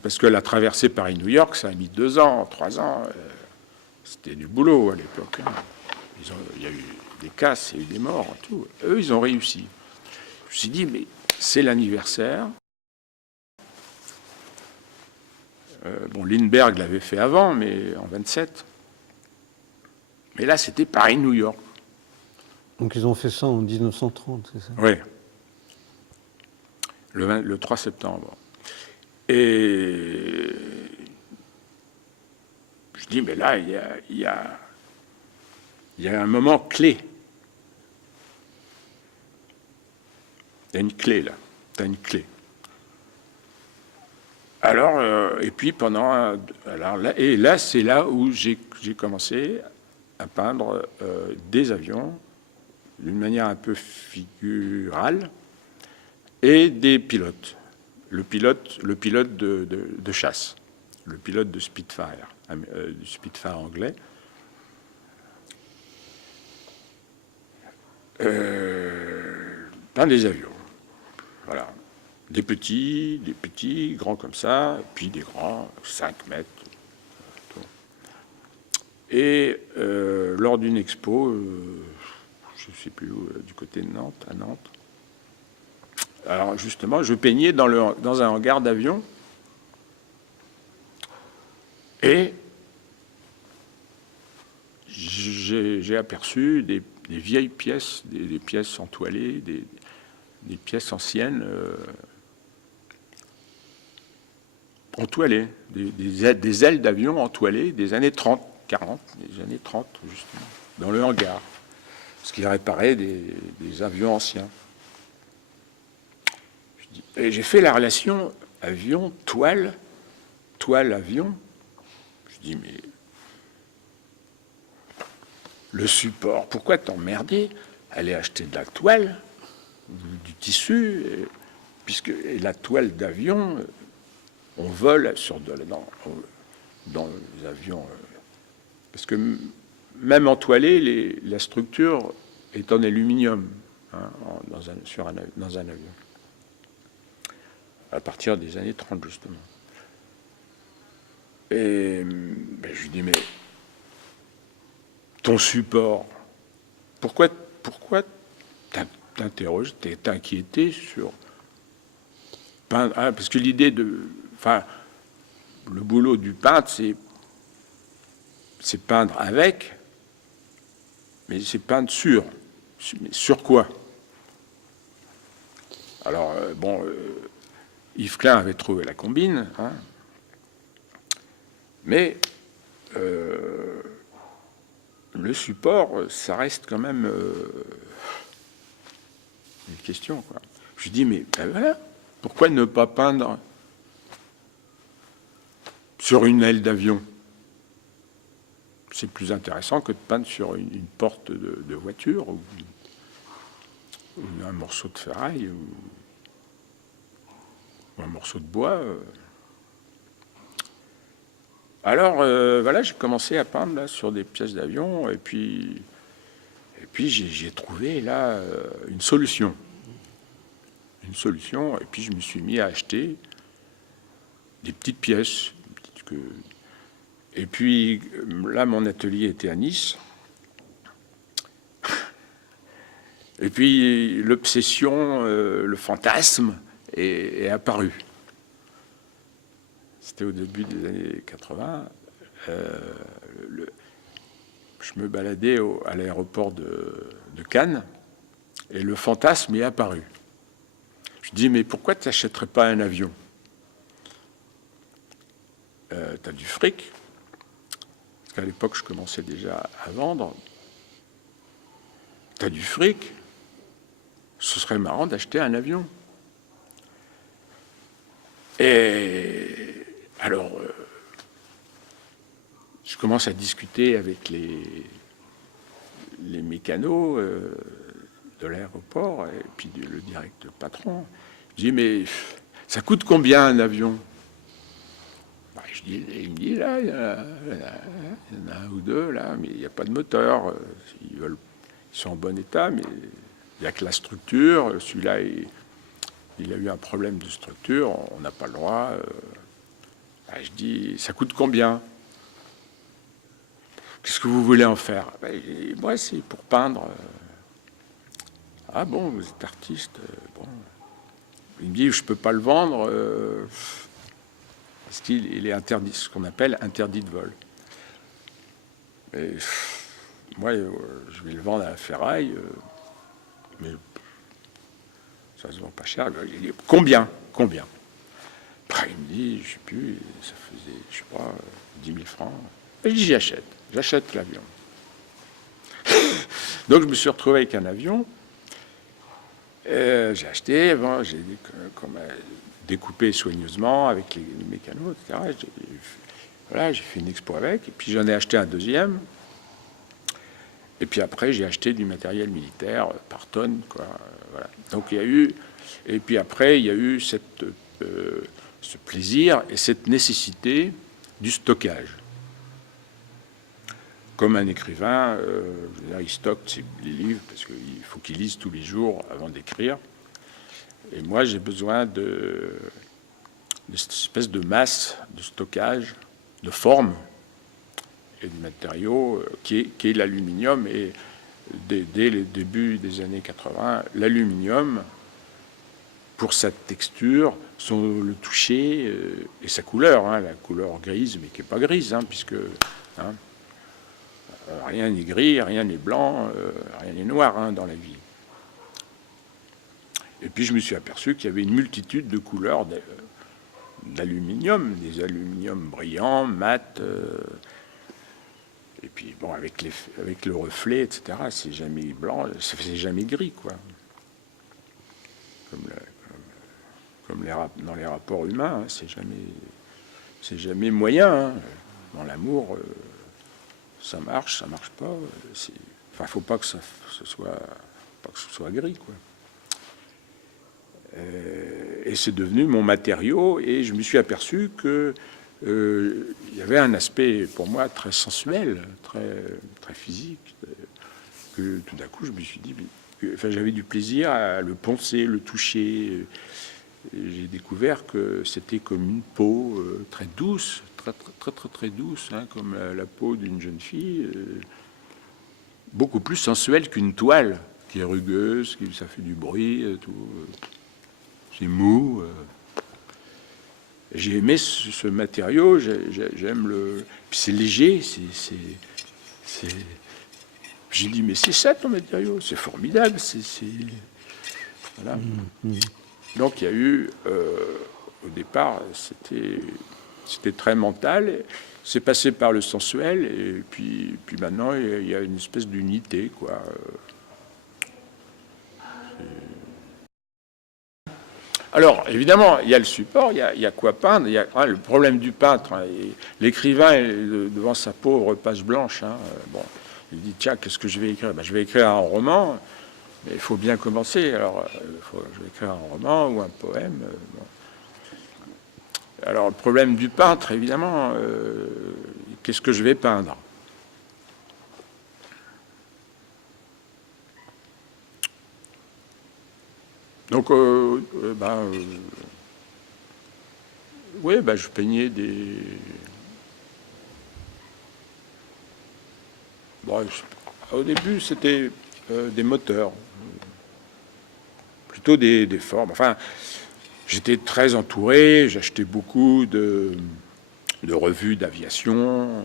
parce que la traversée Paris-New York, ça a mis 2 ans, 3 ans. C'était du boulot à l'époque. Il y a eu des casses, il y a eu des morts, tout. Eux, ils ont réussi. Je me suis dit, mais c'est l'anniversaire. Bon, Lindbergh l'avait fait avant, mais en 27. Mais là, c'était Paris-New York. Donc ils ont fait ça en 1930, c'est ça? Oui. Le 3 septembre. Et je dis, mais là, il y a un moment clé. Il y a une clé, là. Tu as une clé. Alors, et puis là, c'est là où j'ai commencé à peindre des avions d'une manière un peu figurale et des pilotes. Le pilote de chasse, le pilote de Spitfire, du Spitfire anglais. Peint des avions. Voilà. Des petits, grands comme ça, puis des grands, 5 mètres. Et lors d'une expo, je ne sais plus où, du côté de Nantes, à Nantes, alors justement, je peignais dans un hangar d'avion et j'ai aperçu des vieilles pièces, des pièces entoilées, des pièces anciennes entoilées, des ailes d'avion entoilées des années 30, 40, des années 30 justement, dans le hangar, ce qui réparait des avions anciens. Et j'ai fait la relation avion, toile, avion. Je dis, mais le support, pourquoi t'emmerder? Aller acheter de la toile, du tissu, puisque la toile d'avion, on vole dans les avions. Parce que même entoilé, la structure est en aluminium dans un avion. À partir des années 30, justement. Et je lui dis, mais ton support, pourquoi t'interroges, t'es inquiété sur peindre, parce que l'idée le boulot du peintre, c'est peindre avec, mais c'est peindre sur. Mais sur quoi? Alors, Yves Klein avait trouvé la combine, mais le support, ça reste quand même une question, quoi. Je dis, mais voilà, pourquoi ne pas peindre sur une aile d'avion? C'est plus intéressant que de peindre sur une porte de voiture ou un morceau de ferraille ou un morceau de bois. Alors, voilà, j'ai commencé à peindre là, sur des pièces d'avion, et puis j'ai trouvé là une solution. Et puis je me suis mis à acheter des petites pièces. Et puis là, mon atelier était à Nice. Et puis l'obsession, le fantasme est apparu. C'était au début des années 80. Je me baladais à l'aéroport de Cannes et le fantasme est apparu. Je dis, mais pourquoi tu n'achèterais pas un avion? Tu as du fric, parce qu'à l'époque, je commençais déjà à vendre. Tu as du fric, ce serait marrant d'acheter un avion. Et alors, je commence à discuter avec les mécanos de l'aéroport et puis le direct patron. Je dis, mais ça coûte combien un avion? Il me dit, là, il y en a un ou deux, là, mais il n'y a pas de moteur. Ils sont en bon état, mais il n'y a que la structure. Celui-là, il a eu un problème de structure, on n'a pas le droit. Je dis, ça coûte combien? Qu'est-ce que vous voulez en faire? Moi, c'est pour peindre. Ah bon, vous êtes artiste. Bon. Il me dit, je ne peux pas le vendre. Parce qu'il est interdit, ce qu'on appelle interdit de vol. Et, moi, je vais le vendre à la ferraille, mais ça se vend pas cher. Il dit, combien? Il me dit, je ne sais plus, ça faisait, je sais pas, 10 000 francs. Et je dis, j'achète l'avion. Donc je me suis retrouvé avec un avion. J'ai acheté, bon, j'ai découpé soigneusement avec les mécanos, etc. Voilà, j'ai fait une expo avec, et puis j'en ai acheté un deuxième. Et puis après, j'ai acheté du matériel militaire par tonne, quoi. Voilà. Donc il y a eu, et puis après, il y a eu ce plaisir et cette nécessité du stockage. Comme un écrivain, il stocke les livres parce qu'il faut qu'il lise tous les jours avant d'écrire. Et moi, j'ai besoin de cette espèce de masse de stockage, de forme et de matériaux qui est l'aluminium. Et dès les débuts des années 80, l'aluminium, pour sa texture, le toucher et sa couleur, hein, la couleur grise, mais qui n'est pas grise, hein, puisque... Hein, rien n'est gris, rien n'est blanc, rien n'est noir, hein, dans la vie. Et puis je me suis aperçu qu'il y avait une multitude de couleurs d'aluminium, des aluminiums brillants, mat, et puis bon, avec le reflet, etc., c'est jamais blanc, c'est jamais gris, quoi. Comme dans les rapports humains, hein, c'est jamais moyen, hein. Dans l'amour... ça marche pas. Enfin, faut pas que ce soit gris, quoi. Et c'est devenu mon matériau, et je me suis aperçu que il y avait un aspect pour moi très sensuel, très physique, que tout d'un coup je me suis dit, enfin, j'avais du plaisir à le poncer, le toucher. J'ai découvert que c'était comme une peau très douce, très douce, hein, comme la peau d'une jeune fille, beaucoup plus sensuelle qu'une toile qui est rugueuse, ça fait du bruit, tout, c'est mou. J'ai aimé ce matériau, j'aime le... Puis c'est léger, j'ai dit, mais c'est ça ton matériau, c'est formidable, Voilà. Donc il y a eu, au départ, c'était très mental, c'est passé par le sensuel, et puis maintenant il y a une espèce d'unité, quoi. Alors évidemment, il y a le support, il y a quoi peindre, il y a le problème du peintre, hein, l'écrivain devant sa pauvre page blanche, hein, bon, il dit tiens, qu'est-ce que je vais écrire? Je vais écrire un roman. Mais il faut bien commencer. Alors, je vais écrire un roman ou un poème. Bon. Alors, le problème du peintre, évidemment, qu'est-ce que je vais peindre? Donc, oui, je peignais des... Bon, au début, c'était des moteurs. Plutôt des formes. Enfin, j'étais très entouré, j'achetais beaucoup de revues d'aviation,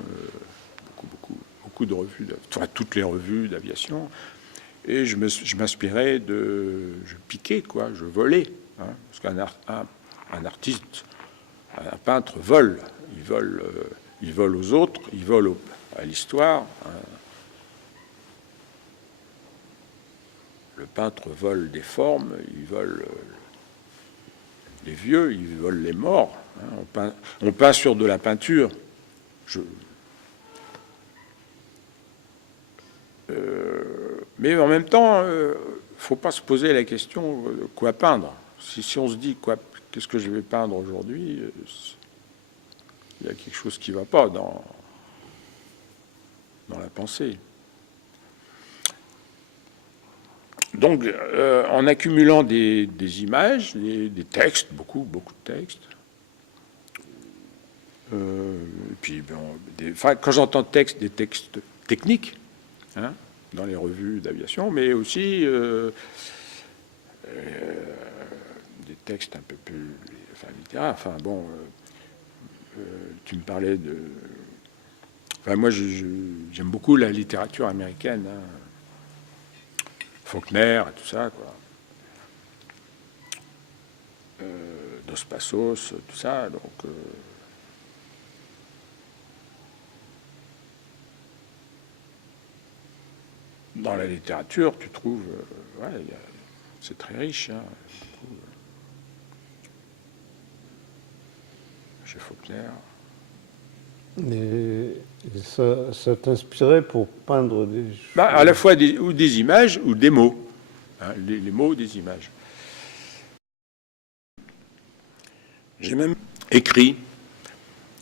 beaucoup de revues, enfin toutes les revues d'aviation, et je m'inspirais je piquais, quoi, je volais, hein, parce qu'un artiste, un peintre vole, il vole aux autres, il vole à l'histoire. Hein. Le peintre vole des formes, il vole les vieux, il vole les morts. Hein. On peint sur de la peinture. Mais en même temps, il ne faut pas se poser la question quoi peindre. Si on se dit qu'est-ce que je vais peindre aujourd'hui, il y a quelque chose qui ne va pas dans la pensée. Donc, en accumulant des images, des textes, beaucoup de textes, et puis, quand j'entends texte, des textes techniques, hein, dans les revues d'aviation, mais aussi des textes un peu plus littéraires. Enfin bon, tu me parlais de... Enfin, moi, j'aime beaucoup la littérature américaine, hein. Faulkner et tout ça, quoi. Dos Passos, tout ça, donc... dans la littérature, tu trouves... ouais, c'est très riche, hein, chez Faulkner. Et ça t'inspirait pour peindre des choses? À la fois des images ou des mots. Hein, les mots, des images. J'ai même écrit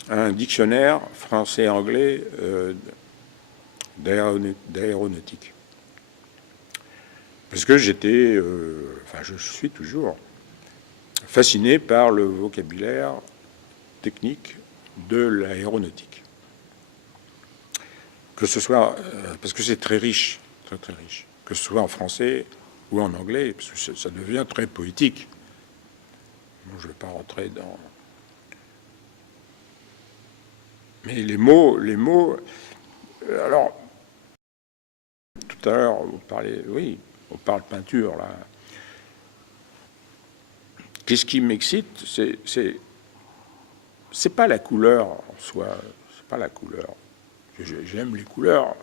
un dictionnaire français-anglais d'aéronautique. Parce que j'étais, enfin je suis toujours, fasciné par le vocabulaire technique de l'aéronautique. Que ce soit, parce que c'est très riche, très riche, que ce soit en français ou en anglais, parce que ça devient très poétique. Bon, je ne vais pas rentrer dans... Mais les mots... Alors, tout à l'heure, vous parlez... Oui, on parle peinture, là. Qu'est-ce qui m'excite? C'est pas la couleur en soi, c'est pas la couleur. J'aime les couleurs,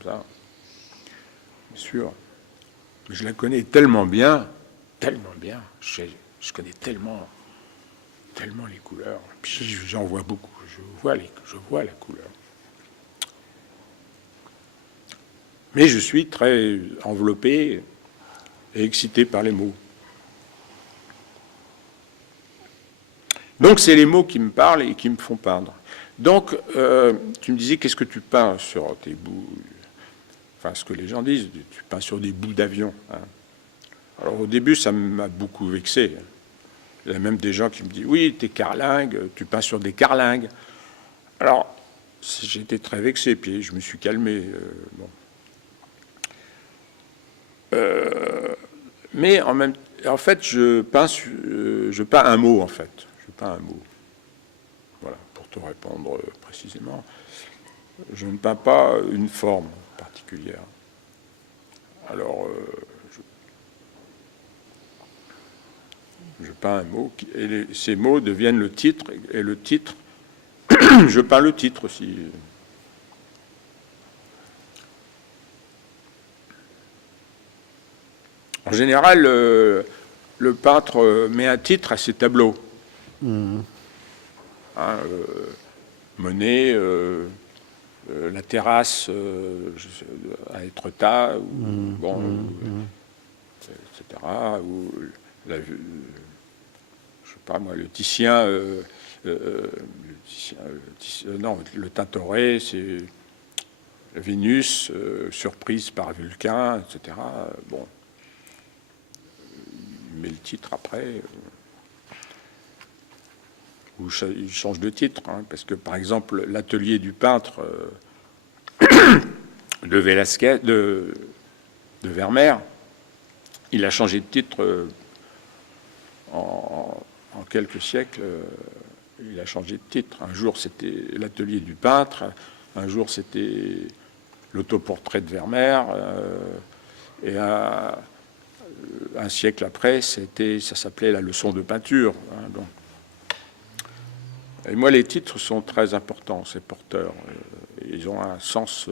comme ça, bien sûr. Mais je la connais tellement bien, je connais tellement les couleurs. Puis j'en vois beaucoup, je vois la couleur. Mais je suis très enveloppé et excité par les mots. Donc c'est les mots qui me parlent et qui me font peindre. Donc tu me disais, qu'est-ce que tu peins sur tes bouts? Enfin, ce que les gens disent, tu peins sur des bouts d'avion. Hein. Alors au début, ça m'a beaucoup vexé. Il y a même des gens qui me disent, oui, t'es carlingue, tu peins sur des carlingues. Alors, j'étais très vexé, puis je me suis calmé. Bon. Mais en fait, je peins un mot, en fait. Je peins un mot. Voilà, pour te répondre précisément. Je ne peins pas une forme particulière. Alors, je peins un mot, et ces mots deviennent le titre, et le titre, je peins le titre aussi. En général, le peintre met un titre à ses tableaux. Hein, Monet, la terrasse à Étretat, etc. Ou je sais pas moi, le Titien, non, le Tintoret, c'est Vénus, surprise par Vulcain, etc. Bon, il met le titre après. Ou il change de titre, hein, parce que par exemple l'atelier du peintre de Velasquez, de Vermeer, il a changé de titre en quelques siècles. Il a changé de titre. Un jour c'était l'atelier du peintre, un jour c'était l'autoportrait de Vermeer, et un siècle après ça s'appelait la leçon de peinture. Hein, donc. Et moi, les titres sont très importants, c'est porteur. Ils ont un sens...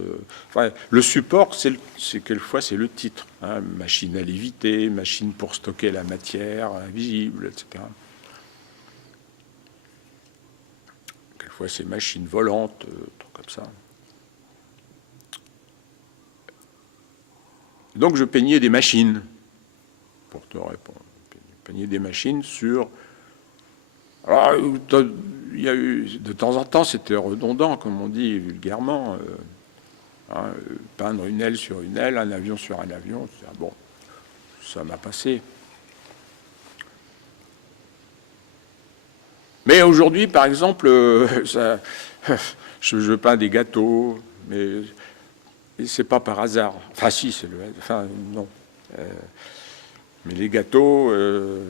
enfin, le support, quelquefois, c'est le titre. Hein, machine à léviter, machine pour stocker la matière invisible, etc. Quelquefois, c'est machine volante, trucs comme ça. Donc je peignais des machines, pour te répondre. Je peignais des machines sur... Alors, il y a eu, de temps en temps, c'était redondant, comme on dit vulgairement. Peindre une aile sur une aile, un avion sur un avion. Bon, ça m'a passé. Mais aujourd'hui, par exemple, je peins des gâteaux, mais c'est pas par hasard. Enfin, si, c'est le... Enfin, non. Mais les gâteaux, je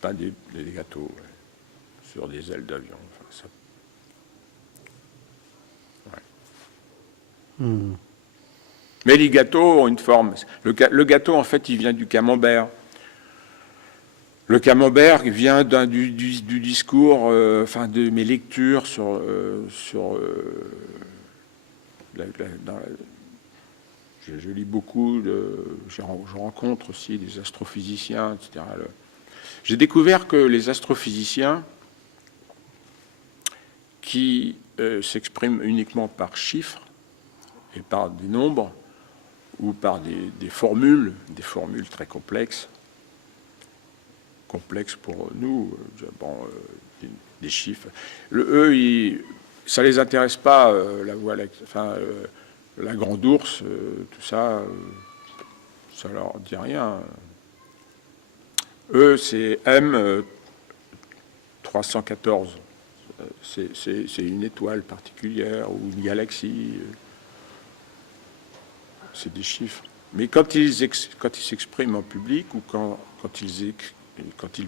peins des gâteaux sur des ailes d'avion. Enfin, ça... ouais. Mais les gâteaux ont une forme. Le gâteau, en fait, il vient du camembert. Le camembert vient du discours, enfin de mes lectures sur je lis beaucoup, je rencontre aussi des astrophysiciens, etc. J'ai découvert que les astrophysiciens qui s'expriment uniquement par chiffres et par des nombres ou par des formules très complexes pour nous, bon, des chiffres. Eux, ça les intéresse pas, la voie, enfin, la grande ours, tout ça, ça leur dit rien. Eux, c'est M314. C'est une étoile particulière ou une galaxie. C'est des chiffres. Mais quand ils s'expriment en public ou quand ils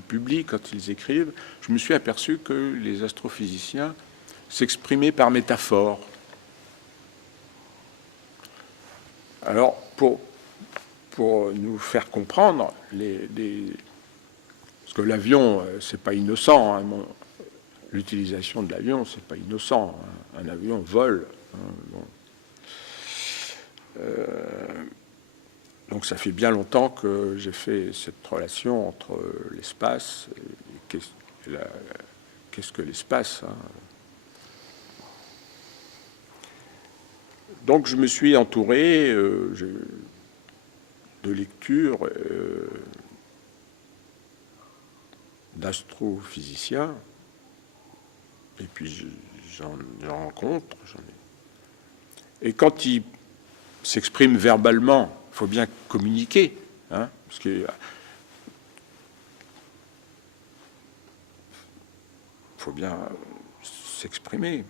publient, quand ils écrivent, je me suis aperçu que les astrophysiciens s'exprimaient par métaphore. Alors, pour nous faire comprendre, parce que l'avion, c'est pas innocent, hein, l'utilisation de l'avion, c'est pas innocent. Hein, un avion vole. Hein, bon. Donc ça fait bien longtemps que j'ai fait cette relation entre l'espace et qu'est-ce que l'espace, hein. Donc je me suis entouré de lectures d'astrophysiciens, et puis j'en rencontre. Et quand ils s'expriment verbalement, il faut bien communiquer, hein, parce que faut bien s'exprimer.